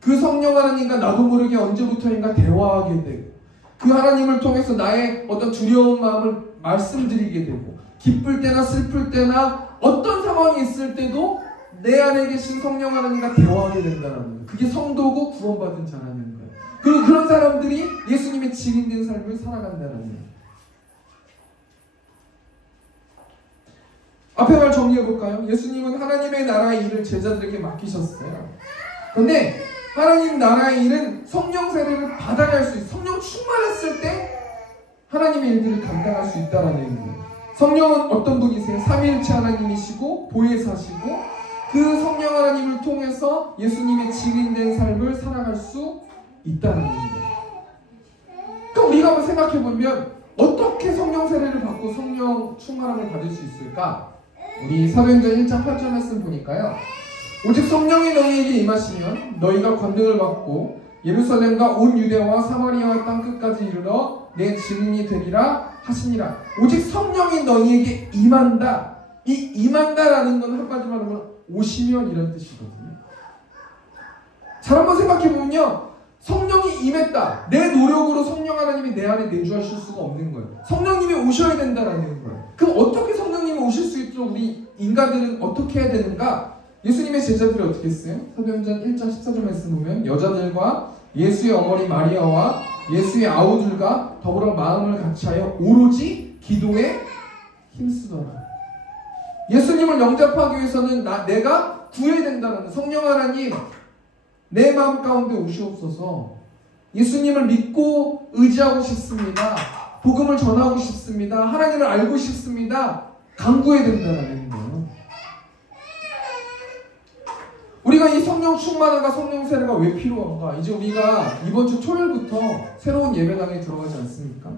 그 성령 하나님과 나도 모르게 언제부터인가 대화하게 되고 그 하나님을 통해서 나의 어떤 두려운 마음을 말씀드리게 되고 기쁠 때나 슬플 때나 어떤 상황이 있을 때도 내 안에 계신 성령 하나님과 대화하게 된다는 거예요. 그게 성도고 구원받은 자라는 거예요. 그리고 그런 사람들이 예수님의 증인된 삶을 살아간다는 거예요. 앞에 말 정리해볼까요? 예수님은 하나님의 나라의 일을 제자들에게 맡기셨어요. 그런데 하나님 나라의 일은 성령 세례를 받아야 할 수 있어요. 성령 충만했을 때 하나님의 일들을 감당할 수 있다는 거예요. 성령은 어떤 분이세요? 삼위일체 하나님이시고 보혜사시고 그 성령 하나님을 통해서 예수님의 증인된 삶을 살아갈 수 있다는 거예요. 그럼 우리가 한번 생각해보면 어떻게 성령 세례를 받고 성령 충만함을 받을 수 있을까? 우리 사도행전 1장 8절 말씀 보니까요. 오직 성령이 너희에게 임하시면 너희가 권능을 받고 예루살렘과 온 유대와 사마리아와 땅끝까지 이르러 내 증인이 되리라 하시니라. 오직 성령이 너희에게 임한다. 이 임한다라는 건 한마디로 말하면 오시면 이런 뜻이거든요. 잘 한번 생각해보면요. 성령이 임했다. 내 노력으로 성령 하나님이 내 안에 내주하실 수가 없는 거예요. 성령님이 오셔야 된다라는 거예요. 그럼 어떻게 성령님이 오실 수 있도록 우리 인간들은 어떻게 해야 되는가? 예수님의 제자들이 어떻게 했어요? 사도행전 1장 14절 말씀 보면 여자들과 예수의 어머니 마리아와 예수의 아우들과 더불어 마음을 같이하여 오로지 기도에 힘쓰더라. 예수님을 영접하기 위해서는 내가 구해야 된다는 성령 하나님 내 마음 가운데 오시옵소서. 예수님을 믿고 의지하고 싶습니다. 복음을 전하고 싶습니다. 하나님을 알고 싶습니다. 간구해야 된다는 거예요. 우리가 이 성령 충만함과 성령 세례가 왜 필요한가? 이제 우리가 이번 주 토요일부터 새로운 예배당에 들어가지 않습니까?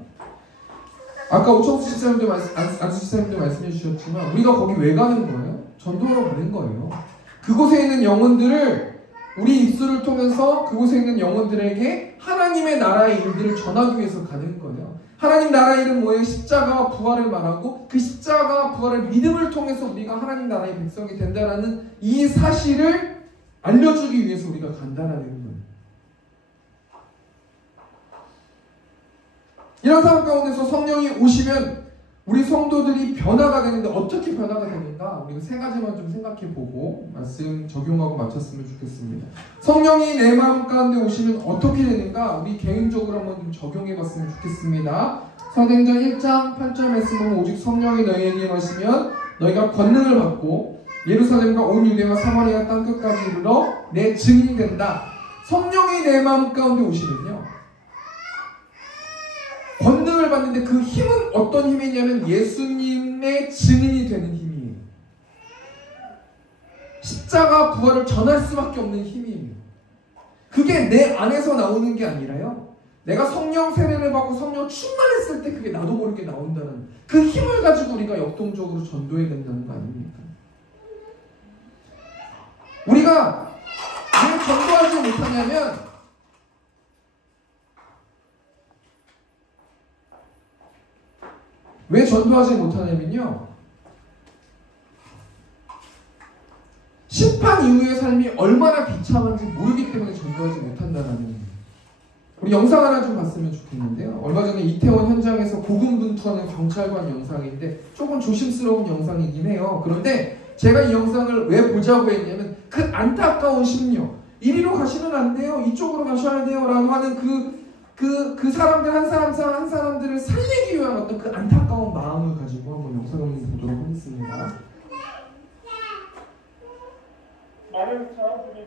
아까 오청수 집사님도 안수 집사님도 말씀해 주셨지만 우리가 거기 왜 가는 거예요? 전도하러 가는 거예요. 그곳에 있는 영혼들을 우리 입술을 통해서 그곳에 있는 영혼들에게 하나님의 나라의 일들을 전하기 위해서 가는 거예요. 하나님 나라의 일은 뭐예요? 십자가와 부활을 말하고 그 십자가와 부활을 믿음을 통해서 우리가 하나님 나라의 백성이 된다라는 이 사실을 알려주기 위해서 우리가 간다라는 거예요. 이런 상황 가운데서 성령이 오시면 우리 성도들이 변화가 되는데 어떻게 변화가 되는가? 우리가 세 가지만 좀 생각해보고 말씀 적용하고 마쳤으면 좋겠습니다. 성령이 내 마음 가운데 오시면 어떻게 되는가? 우리 개인적으로 한번 좀 적용해봤으면 좋겠습니다. 사도행전 1장 8절 말씀 보면 오직 성령이 너희에게 임하시면 너희가 권능을 받고 예루살렘과 온 유대와 사마리아 땅끝까지 이르러 내 증인이 된다. 성령이 내 마음 가운데 오시면요, 권능을 받는데 그 힘은 어떤 힘이냐면 예수님의 증인이 되는 힘이에요. 십자가 부활을 전할 수밖에 없는 힘이에요. 그게 내 안에서 나오는 게 아니라요, 내가 성령 세례를 받고 성령 충만했을 때 그게 나도 모르게 나온다는 그 힘을 가지고 우리가 역동적으로 전도해야 된다는 거 아닙니까? 우리가 왜 전도하지 못하냐면 왜 전도하지 못하냐면요, 심판 이후의 삶이 얼마나 비참한지 모르기 때문에 전도하지 못한다는 거예요. 우리 영상 하나 좀 봤으면 좋겠는데요. 얼마 전에 이태원 현장에서 고군분투하는 경찰관 영상인데 조금 조심스러운 영상이긴 해요. 그런데 제가 이 영상을 왜 보자고 했냐면 그 안타까운 심령, 이리로 가시면 안 돼요, 이쪽으로 가셔야 돼요 라고 하는 그 사람들 한 사람들을 살리기 위한 어떤 그 안타까운 마음을 가지고 한번 영상을 보도록 하겠습니다. 많은 사람들이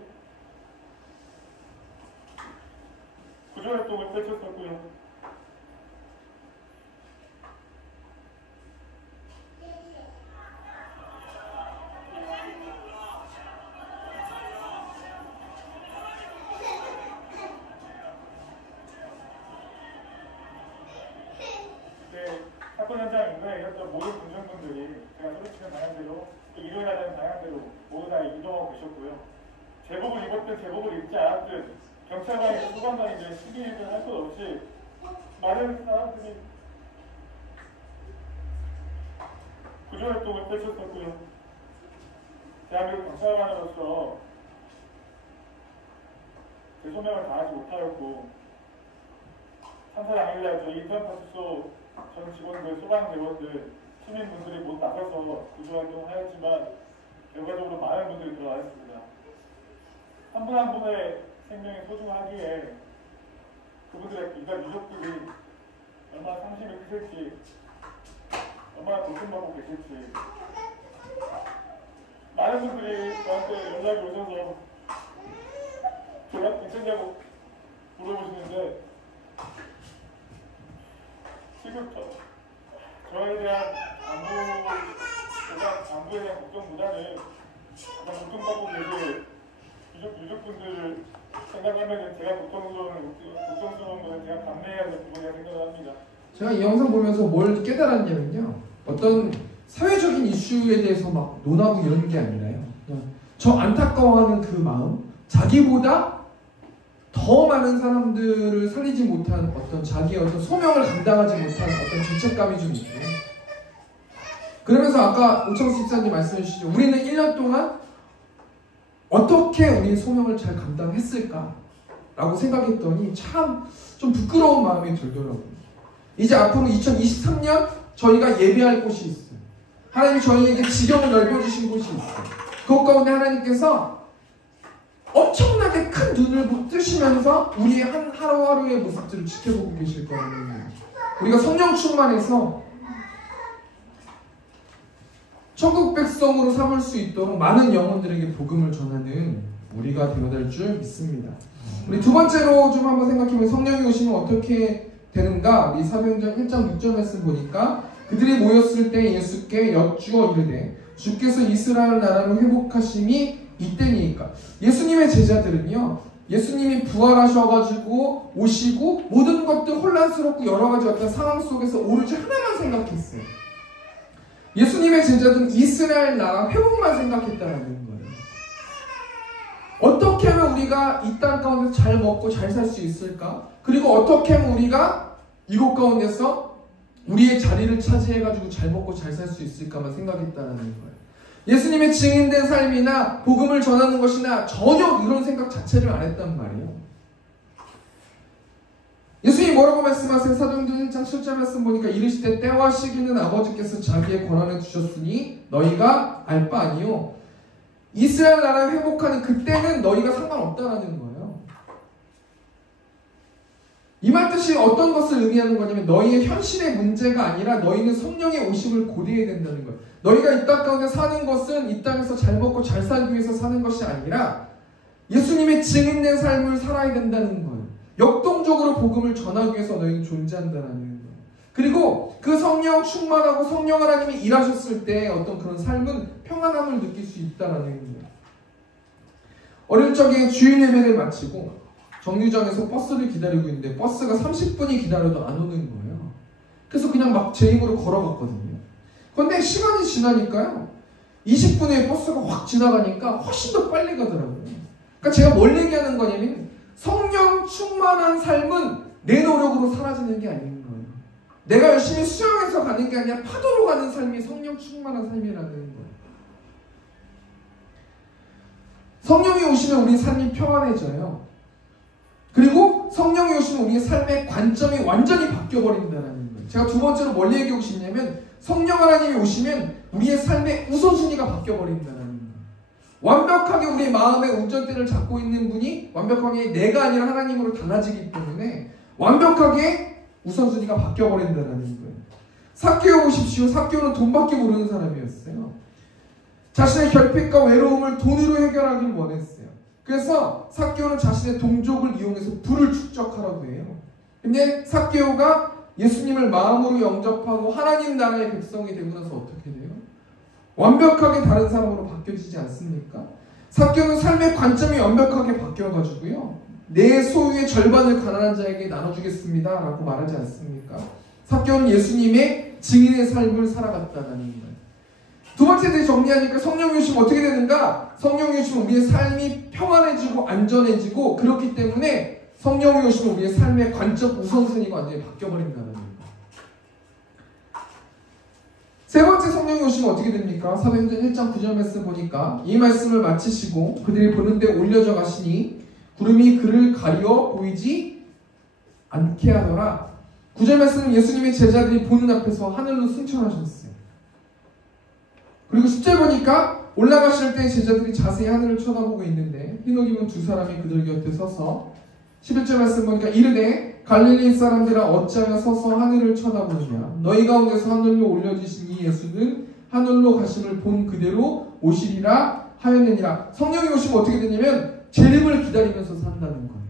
구조활동을 펼쳤었고요. 사건 현장 인근에 있었던 모든 군중분들이 제가 소리치는 방향대로 일어나는 방향대로 모두 다 이동하고 계셨고요. 제복을 입었든 제복을 입지 않았든 경찰관이든 소방관이든 시민이든 할 것 없이 많은 사람들이 구조활동을 펼쳤었고요. 대한민국 경찰관으로서 제 소명을 다하지 못하였고, 3사 당일날 저희 인천파출소 전 직원들, 소방대원들, 시민분들이 모두 나서서 구조활동을 하였지만 결과적으로 많은 분들이 들어가셨습니다. 한 분 한 분의 생명이 소중하기에 그분들의 이가 유족들이 얼마나 상심이 크실지, 얼마나 고통받고 계실지, 많은 분들이 저한테 연락이 오셔서 제가 괜찮냐고 물어보시는데, 지금 저에 대한 안부에 대한 걱정보다는 가장 고통받고 계실 유족분들을 생각하면 제가 고통스러운 것은 제가 감내해야 될 부분이라 생각을 합니다. 제가 이 영상 보면서 뭘 깨달았냐면요, 어떤 사회적인 이슈에 대해서 막 논하고 이런 게 아니라요, 저 안타까워하는 그 마음, 자기보다 더 많은 사람들을 살리지 못한 어떤 자기의 어떤 소명을 감당하지 못한 어떤 죄책감이 좀 있고, 그러면서 아까 오청수 집사님 말씀해 주시죠. 우리는 1년 동안 어떻게 우리 소명을 잘 감당했을까? 라고 생각했더니 참 좀 부끄러운 마음이 들더라고요. 이제 앞으로 2023년 저희가 예배할 곳이 있어요. 하나님이 저희에게 지경을 넓혀주신 곳이 있어요. 그것 가운데 하나님께서 엄청나게 큰 눈을 뜨시면서 우리의 하루하루의 모습들을 지켜보고 계실 거라는 거예요. 우리가 성령 충만해서 천국 백성으로 삼을 수 있도록 많은 영혼들에게 복음을 전하는 우리가 되어야 될 줄 믿습니다. 우리 두 번째로 좀 한번 생각해보면 성령이 오시면 어떻게 되는가? 우리 사도행전 1장 6절 말씀 보니까 그들이 모였을 때 예수께 여쭈어 이르되 주께서 이스라엘 나라를 회복하심이 이때니까. 예수님의 제자들은요, 예수님이 부활하셔가지고 오시고 모든 것들 혼란스럽고 여러 가지 어떤 상황 속에서 오로지 하나만 생각했어요. 예수님의 제자들은 이스라엘 나라 회복만 생각했다라는 거예요. 어떻게 하면 우리가 이 땅 가운데서 잘 먹고 잘 살 수 있을까? 그리고 어떻게 하면 우리가 이곳 가운데서 우리의 자리를 차지해가지고 잘 먹고 잘 살 수 있을까만 생각했다라는 거예요. 예수님의 증인된 삶이나 복음을 전하는 것이나 전혀 이런 생각 자체를 안 했단 말이에요. 예수님이 뭐라고 말씀하세요? 사도행전 1장 7절 말씀 보니까 이르시되 때와 시기는 아버지께서 자기의 권한에 주셨으니 너희가 알 바 아니요. 이스라엘 나라를 회복하는 그때는 너희가 상관없다라는 거예요. 이 말 뜻이 어떤 것을 의미하는 거냐면 너희의 현실의 문제가 아니라 너희는 성령의 오심을 고대해야 된다는 거예요. 너희가 이 땅 가운데 사는 것은 이 땅에서 잘 먹고 잘 살기 위해서 사는 것이 아니라 예수님의 증인된 삶을 살아야 된다는 거예요. 역동적으로 복음을 전하기 위해서 너희는 존재한다는 거예요. 그리고 그 성령 충만하고 성령 하나님이 일하셨을 때 어떤 그런 삶은 평안함을 느낄 수 있다는 거예요. 어릴 적에 주일 예배를 마치고 정류장에서 버스를 기다리고 있는데 버스가 30분이 기다려도 안 오는 거예요. 그래서 그냥 막 제 힘으로 걸어갔거든요. 그런데 시간이 지나니까요 20분에 버스가 확 지나가니까 훨씬 더 빨리 가더라고요. 그러니까 제가 뭘 얘기하는 거냐면 성령 충만한 삶은 내 노력으로 사라지는 게 아닌 거예요. 내가 열심히 수영해서 가는 게 아니라 파도로 가는 삶이 성령 충만한 삶이라는 거예요. 성령이 오시면 우리 삶이 평안해져요. 그리고 성령이 오시면 우리의 삶의 관점이 완전히 바뀌어버린다는 거예요. 제가 두 번째로 뭘 얘기하고 싶냐면 성령 하나님이 오시면 우리의 삶의 우선순위가 바뀌어버린다는 거예요. 완벽하게 우리의 마음의 운전대를 잡고 있는 분이 완벽하게 내가 아니라 하나님으로 달라지기 때문에 완벽하게 우선순위가 바뀌어버린다는 거예요. 삭개오 보십시오. 삭개오는 돈밖에 모르는 사람이었어요. 자신의 결핍과 외로움을 돈으로 해결하길 원했어요. 그래서 삭개오는 자신의 동족을 이용해서 부를 축적하라고 해요. 근데 삭개오가 예수님을 마음으로 영접하고 하나님 나라의 백성이 되고 나서 어떻게 돼요? 완벽하게 다른 사람으로 바뀌어지지 않습니까? 삭개오는 삶의 관점이 완벽하게 바뀌어가지고요. 내 소유의 절반을 가난한 자에게 나눠주겠습니다 라고 말하지 않습니까? 삭개오는 예수님의 증인의 삶을 살아갔다는 거예요. 두 번째 대 정리하니까 성령이 오시면 어떻게 되는가? 성령이 오시면 우리의 삶이 평안해지고 안전해지고 그렇기 때문에 성령이 오시면 우리의 삶의 관점 우선순위가 완전히 바뀌어버린다는 거예요. 세 번째 성령이 오시면 어떻게 됩니까? 사도행전 1장 9절 말씀 보니까 이 말씀을 마치시고 그들이 보는 데 올려져 가시니 구름이 그를 가리어 보이지 않게 하더라. 9절 말씀은 예수님의 제자들이 보는 앞에서 하늘로 승천하셨어요. 그리고 10절 보니까 올라가실 때 제자들이 자세히 하늘을 쳐다보고 있는데 흰옷 입은 두 사람이 그들 곁에 서서 11절 말씀 보니까 이르되 갈릴리 사람들아 어찌하여 서서 하늘을 쳐다보느냐 너희 가운데서 하늘로 올려지신 이 예수는 하늘로 가심을 본 그대로 오시리라 하였느니라. 성령이 오시면 어떻게 되냐면 재림을 기다리면서 산다는 거예요.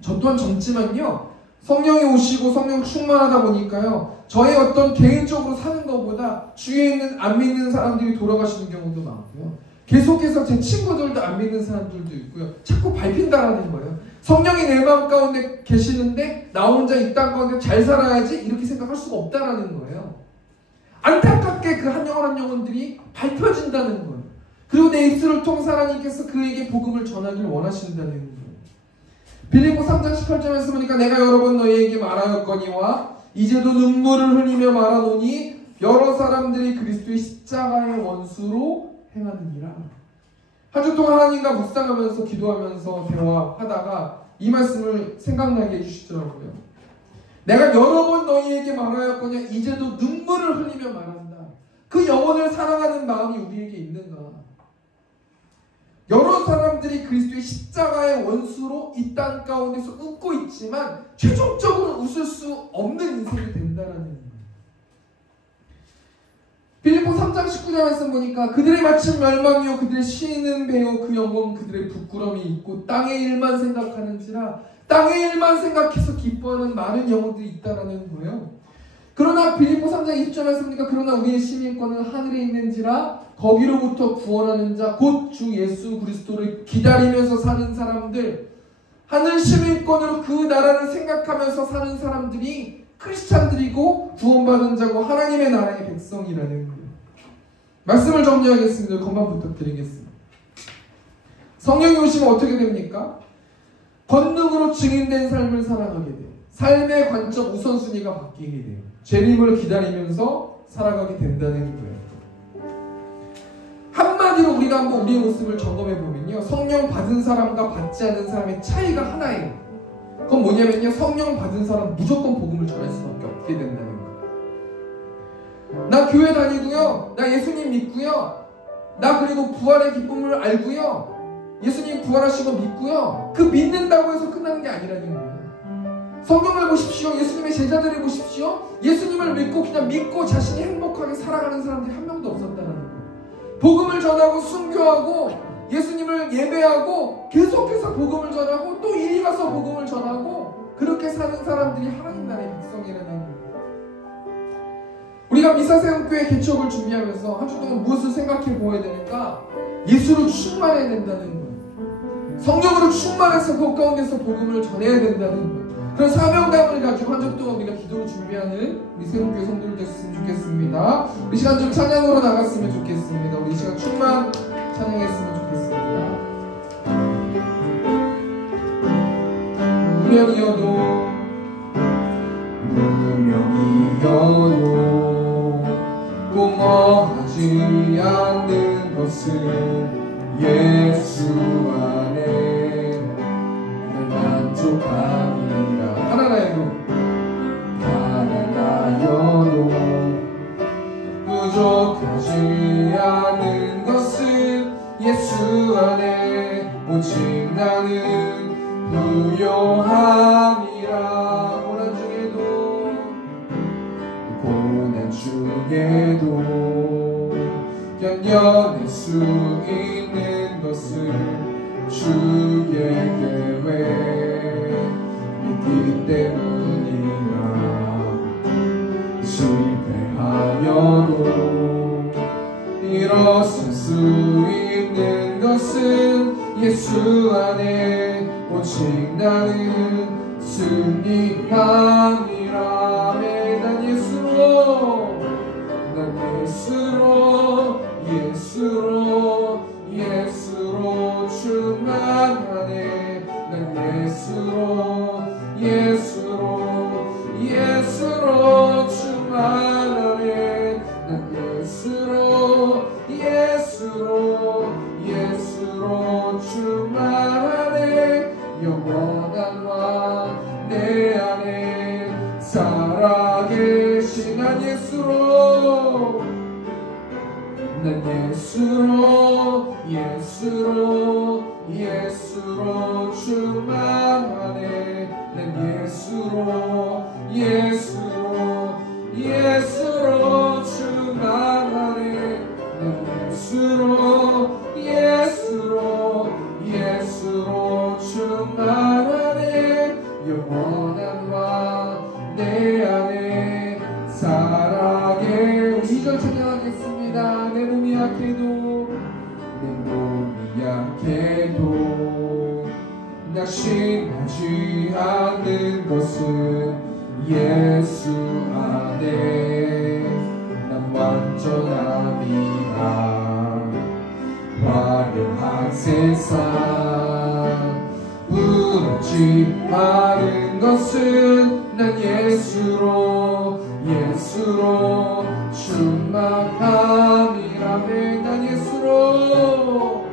저 또한 젊지만요 성령이 오시고 성령 충만하다 보니까요 저의 어떤 개인적으로 사는 것보다 주위에 있는 안 믿는 사람들이 돌아가시는 경우도 많고요. 계속해서 제 친구들도 안 믿는 사람들도 있고요. 자꾸 밟힌다라는 거예요. 성령이 내 마음 가운데 계시는데 나 혼자 이 땅 가운데 잘 살아야지 이렇게 생각할 수가 없다라는 거예요. 안타깝게 그 한 영혼 한 영혼들이 밟혀진다는 거예요. 그리고 내 입술을 통해서 하나님께서 그에게 복음을 전하기를 원하신다는 거예요. 빌립보 3장 18절 말씀 보니까 내가 여러 번 너희에게 말하였거니와 이제도 눈물을 흘리며 말하노니 여러 사람들이 그리스도의 십자가의 원수로 행하느니라. 한 주 동안 하나님과 묵상하면서 기도하면서 대화하다가 이 말씀을 생각나게 해주시더라고요. 내가 여러 번 너희에게 말하였거냐 이제도 눈물을 흘리며 말한다. 그 영혼을 사랑하는 마음이 우리에게 있는가? 여러 사람들이 그리스도의 십자가의 원수로 이 땅 가운데서 웃고 있지만 최종적으로 웃을 수 없는 인생이 된다는 거예요. 빌립보 3장 19절 말씀 보니까 그들의 마침 멸망이요 그들의 쉬는 배요 그 영혼 그들의 부끄러움이 있고 땅의 일만 생각하는지라 땅의 일만 생각해서 기뻐하는 많은 영혼들이 있다라는 거예요. 그러나 빌립보 3장 20절 말씀입니까? 그러나 우리의 시민권은 하늘에 있는지라 거기로부터 구원하는 자 곧 주 예수 그리스도를 기다리면서 사는 사람들, 하늘 시민권으로 그 나라를 생각하면서 사는 사람들이 크리스찬들이고 구원받은 자고 하나님의 나라의 백성이라는 거예요. 말씀을 정리하겠습니다. 그것만 부탁드리겠습니다. 성령이 오시면 어떻게 됩니까? 권능으로 증인된 삶을 살아가게 돼요. 삶의 관점 우선순위가 바뀌게 돼요. 재림을 기다리면서 살아가게 된다는 거예요. 한마디로 우리가 한번 우리의 모습을 점검해 보면요, 성령 받은 사람과 받지 않은 사람의 차이가 하나예요. 그건 뭐냐면요, 성령 받은 사람은 무조건 복음을 전할 수밖에 없게 된다는 거예요. 나 교회 다니고요, 나 예수님 믿고요, 나 그리고 부활의 기쁨을 알고요, 예수님 부활하신 거 믿고요, 그 믿는다고 해서 끝나는 게 아니라는 거예요. 성경을 보십시오. 예수님의 제자들을 보십시오. 예수님을 믿고 그냥 믿고 자신이 행복하게 살아가는 사람들이 한 명도 없었다는 거예요. 복음을 전하고 순교하고 예수님을 예배하고 계속해서 복음을 전하고 또 이리 가서 복음을 전하고 그렇게 사는 사람들이 하나님 나라의 백성이라는 거예요. 우리가 미사세움교회 개척을 준비하면서 한 주 동안 무엇을 생각해 보아야 되는가? 예수로 충만해야 된다는 거예요. 성령으로 충만해서 그 가운데서 복음을 전해야 된다는 거예요. 그런 사명감을 가지고 한 주 동안 우리가 기도를 준비하는 우리 세움교회 성도들 됐으면 좋겠습니다. 우리 시간 좀 찬양으로 나갔으면 좋겠습니다. 우리 시간 충만 찬양했으면 좋겠습니다. 무명이어도 공허하지 않는 것은 예수 안에 늘 만족함이라. 하나나여도 부족하지 않은 것은 예수 안에 오직 나는 부요함이라. 고난 중에도 견뎌낼 수 있는 것을 주의 계획 믿기 때문이라. 실패하여도 일어설 수 있는 것은 예수 안에 오직 나는 승리함이라. 난 예수로 충만하네. 난 예수로 충만하네. 난 예수로 충만하네. 영원한 왕 내 안에 살아계신 난 예수로 충만하네. 난 예수로 충만하네. 난 예수로 충만하네. 영원한 왕 내 안에 살아계. 2절 찬양하겠습니다. 내 몸이 약해도 낙심하지 않는 것은 예수 안에 난 완전함이라. 화려한 세상 부럽지 않은 것은 난 예수로 충만함이라네. 난 예수로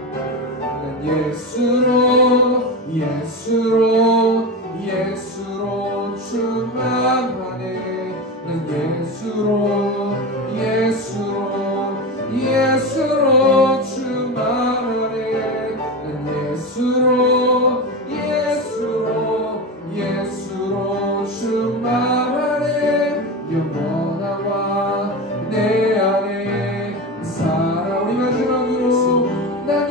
충만하네. 난 예수로 충만하네. 난 예수로 충만하네. 영원한 왕 내 안에 살아. 우리 마지막으로 난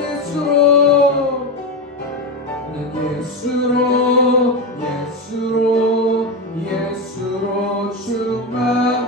예수로 충만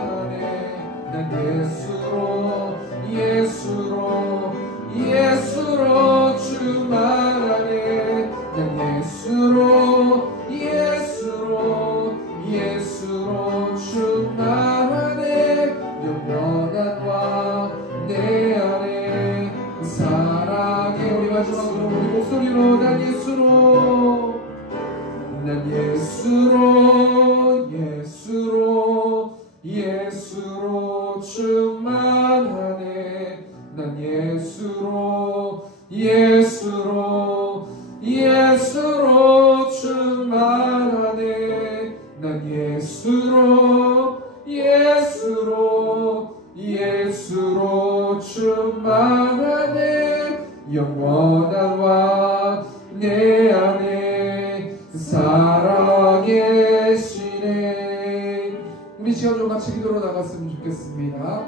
우리 목소리로 난 예수로, 난 예수로, 예수로, 예수로 충만하네. 난 예수로, 예수로, 예수로 충만하네. 난 예수로, 예수로, 예수로 충만하네. 영원한 왕 내 안에 살아계시네. 우리 시간 좀 같이 기도로 나갔으면 좋겠습니다.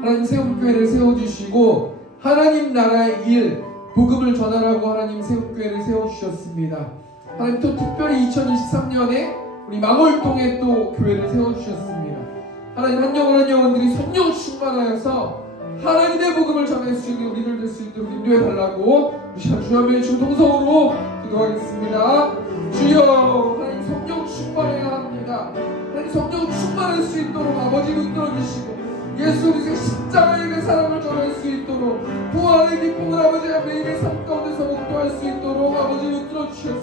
하나님 세움교회를 세워주시고 하나님 나라의 일, 복음을 전하라고 하나님 세움교회를 세워주셨습니다. 하나님 또 특별히 2023년에 우리 망월동에 또 교회를 세워주셨습니다. 하나님 한 영혼 한 영혼들이 성령 충만하여서 하나님의 복음을 전할 수 있는 우리들 될 수 있도록 인도해 달라고 우리 시간 주 한 명의 중동성으로 기도하겠습니다. 주여, 하나님 성령 충만해야 합니다. 하나님 성령 충만할 수 있도록 아버지 붙들어 주시고 예수 그리스도의 십자가의 사랑을 전할 수 있도록 부활의 기쁨을 아버지 매일의 삶 가운데서 목도할 수 있도록 아버지 붙들어 주셔서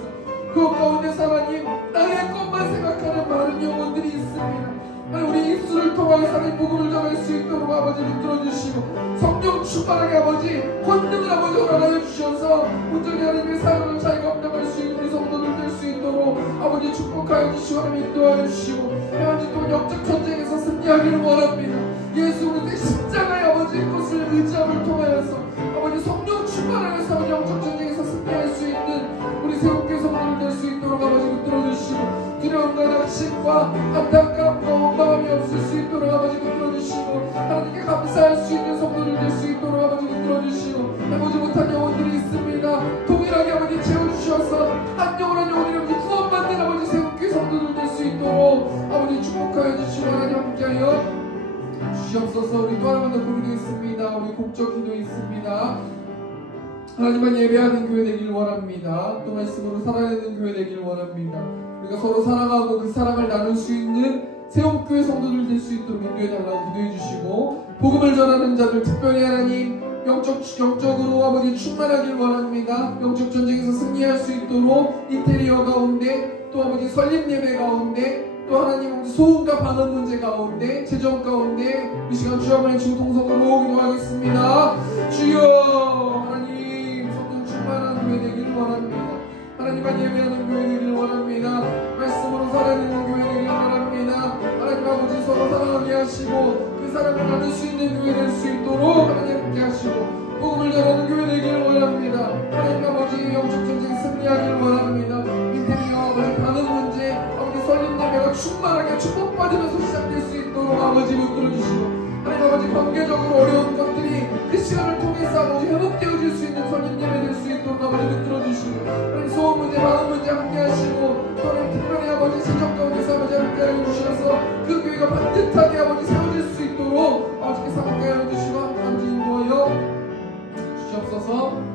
그 가운데서 하나님 땅의 것만 생각하는 많은 영혼들이 있습니다. 우리 입술을 통하여 하나님 복음을 전할 수 있도록 아버지 붙들어 주시고 성령 충만하게 아버지 권능을 아버지 허락하여 주셔서 온전히 하나님의 사랑을 잘 감당할 수 있는 우리 성도들 될 수 있도록 아버지 축복하여 주시고 하나님 인도하여 주시고 아버지 또 영적 전쟁에서 승리하기를 원합니다. 예수 그리스도의 십자가의 아버지 것을 의지함을 통하여서 아버지 성령 충만하여서 영적 전쟁에서 승리할 수 있는 우리 세움교회 성도들 될 수 있도록 아버지 붙들어 주시고 두려움과 낙심과 안타까움과 원망함이 없을 수 있도록 아버지 붙들어 주시고 하나님께 감사할 수 있는 성도들 될 수 있도록 아버지 붙들어 주시고 해보지 못한 영혼들이 있습니다. 동일하게 아버지 채워주셔서 한 영혼 한 영혼이 이렇게 구원받는 아버지 세움교회 성도들 될 수 있도록 아버지 축복하여 주시고 하나님 함께하여 주시옵소서. 우리 또 하나만 더 고민이 있습니다. 우리 곡적 기도 있습니다. 하나님만 예배하는 교회 되길 원합니다. 또 말씀으로 살아내는 교회 되길 원합니다. 우리가 서로 사랑하고 그 사랑을 나눌 수 있는 세움교회 성도들 될 수 있도록 인도해달라고 기도해 주시고 복음을 전하는 자들 특별히 하나님 영적으로 아버지 충만하길 원합니다. 영적 전쟁에서 승리할 수 있도록 인테리어 가운데 또 아버지 설립 예배 가운데 또 하나님 소음과 방언 문제 가운데 재정 가운데 이 시간 주 한번의 중통성으로 기도하겠습니다. 주여, 하나님 성령 충만한 교회 되기를 원합니다. 하나님만 예배하는 교회 되기를 원합니다. 말씀으로 살아내는 교회 되기를 원합니다. 하나님 아버지 서로 사랑하게 하시고 그 사랑을 나눌 수 있는 교회 될 수 있도록 하나님 함께 하시고 복음을 전하는 교회 되기를 원합니다. 하나님 아버지 영적 전쟁 승리하기를 원합니다. 인테리어 아버지 방언 문제 아버지 설립 예배가 충만하게 축복받으면서 시작될 수 있도록 아버지 붙들어 주시고 하나님 아버지 관계적으로 어려운 것들이 그 시간을 통해서 아버지 회복되어질 수 있는 설립 예배 될 수 있도록 아버지 붙들어 주시고 하나님 소음 문제 방언 문제 함께 하시고 또 하나님 특별히 아버지 세정 가운데서 아버지 함께 하여 주셔서 그 교회가 반듯하게 아버지 세워질 수 있도록 아버지께서 함께 하여 주시고 아버지 인도하여 주시옵소서.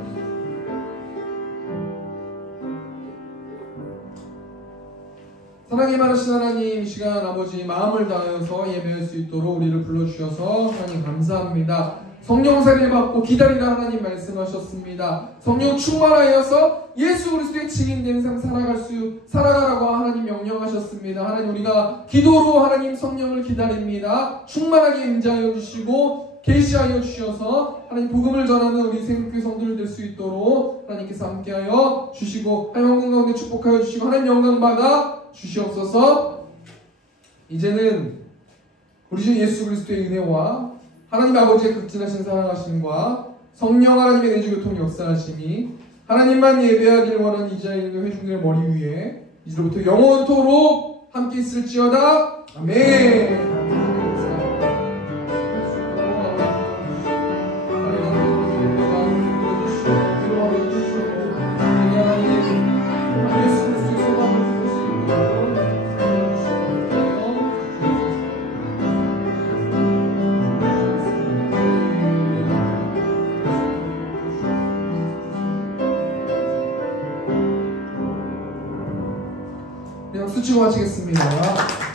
사랑이 많으신 하나님, 이 시간 아버지 마음을 다하여서 예배할 수 있도록 우리를 불러주셔서 하나님 감사합니다. 성령 세례 받고 기다리라 하나님 말씀하셨습니다. 성령 충만하여서 예수 그리스도의 증인된 삶 살아가라고 하나님 명령하셨습니다. 하나님 우리가 기도로 하나님 성령을 기다립니다. 충만하게 임재하여 주시고 계시하여 주셔서 하나님 복음을 전하는 우리 세움교회 성도들 될 수 있도록 하나님께서 함께하여 주시고 하나님 황금 가운데 축복하여 주시고 하나님 영광 받아 주시옵소서. 이제는 우리 주 예수 그리스도의 은혜와 하나님 아버지의 극진하신 사랑하심과 성령 하나님의 내주교통 역사하심이 하나님만 예배하길 원하는 이 자리에 있는 회중들의 머리 위에 이제부터 영원토록 함께 있을지어다. 아멘. 박수 치고 마치겠습니다.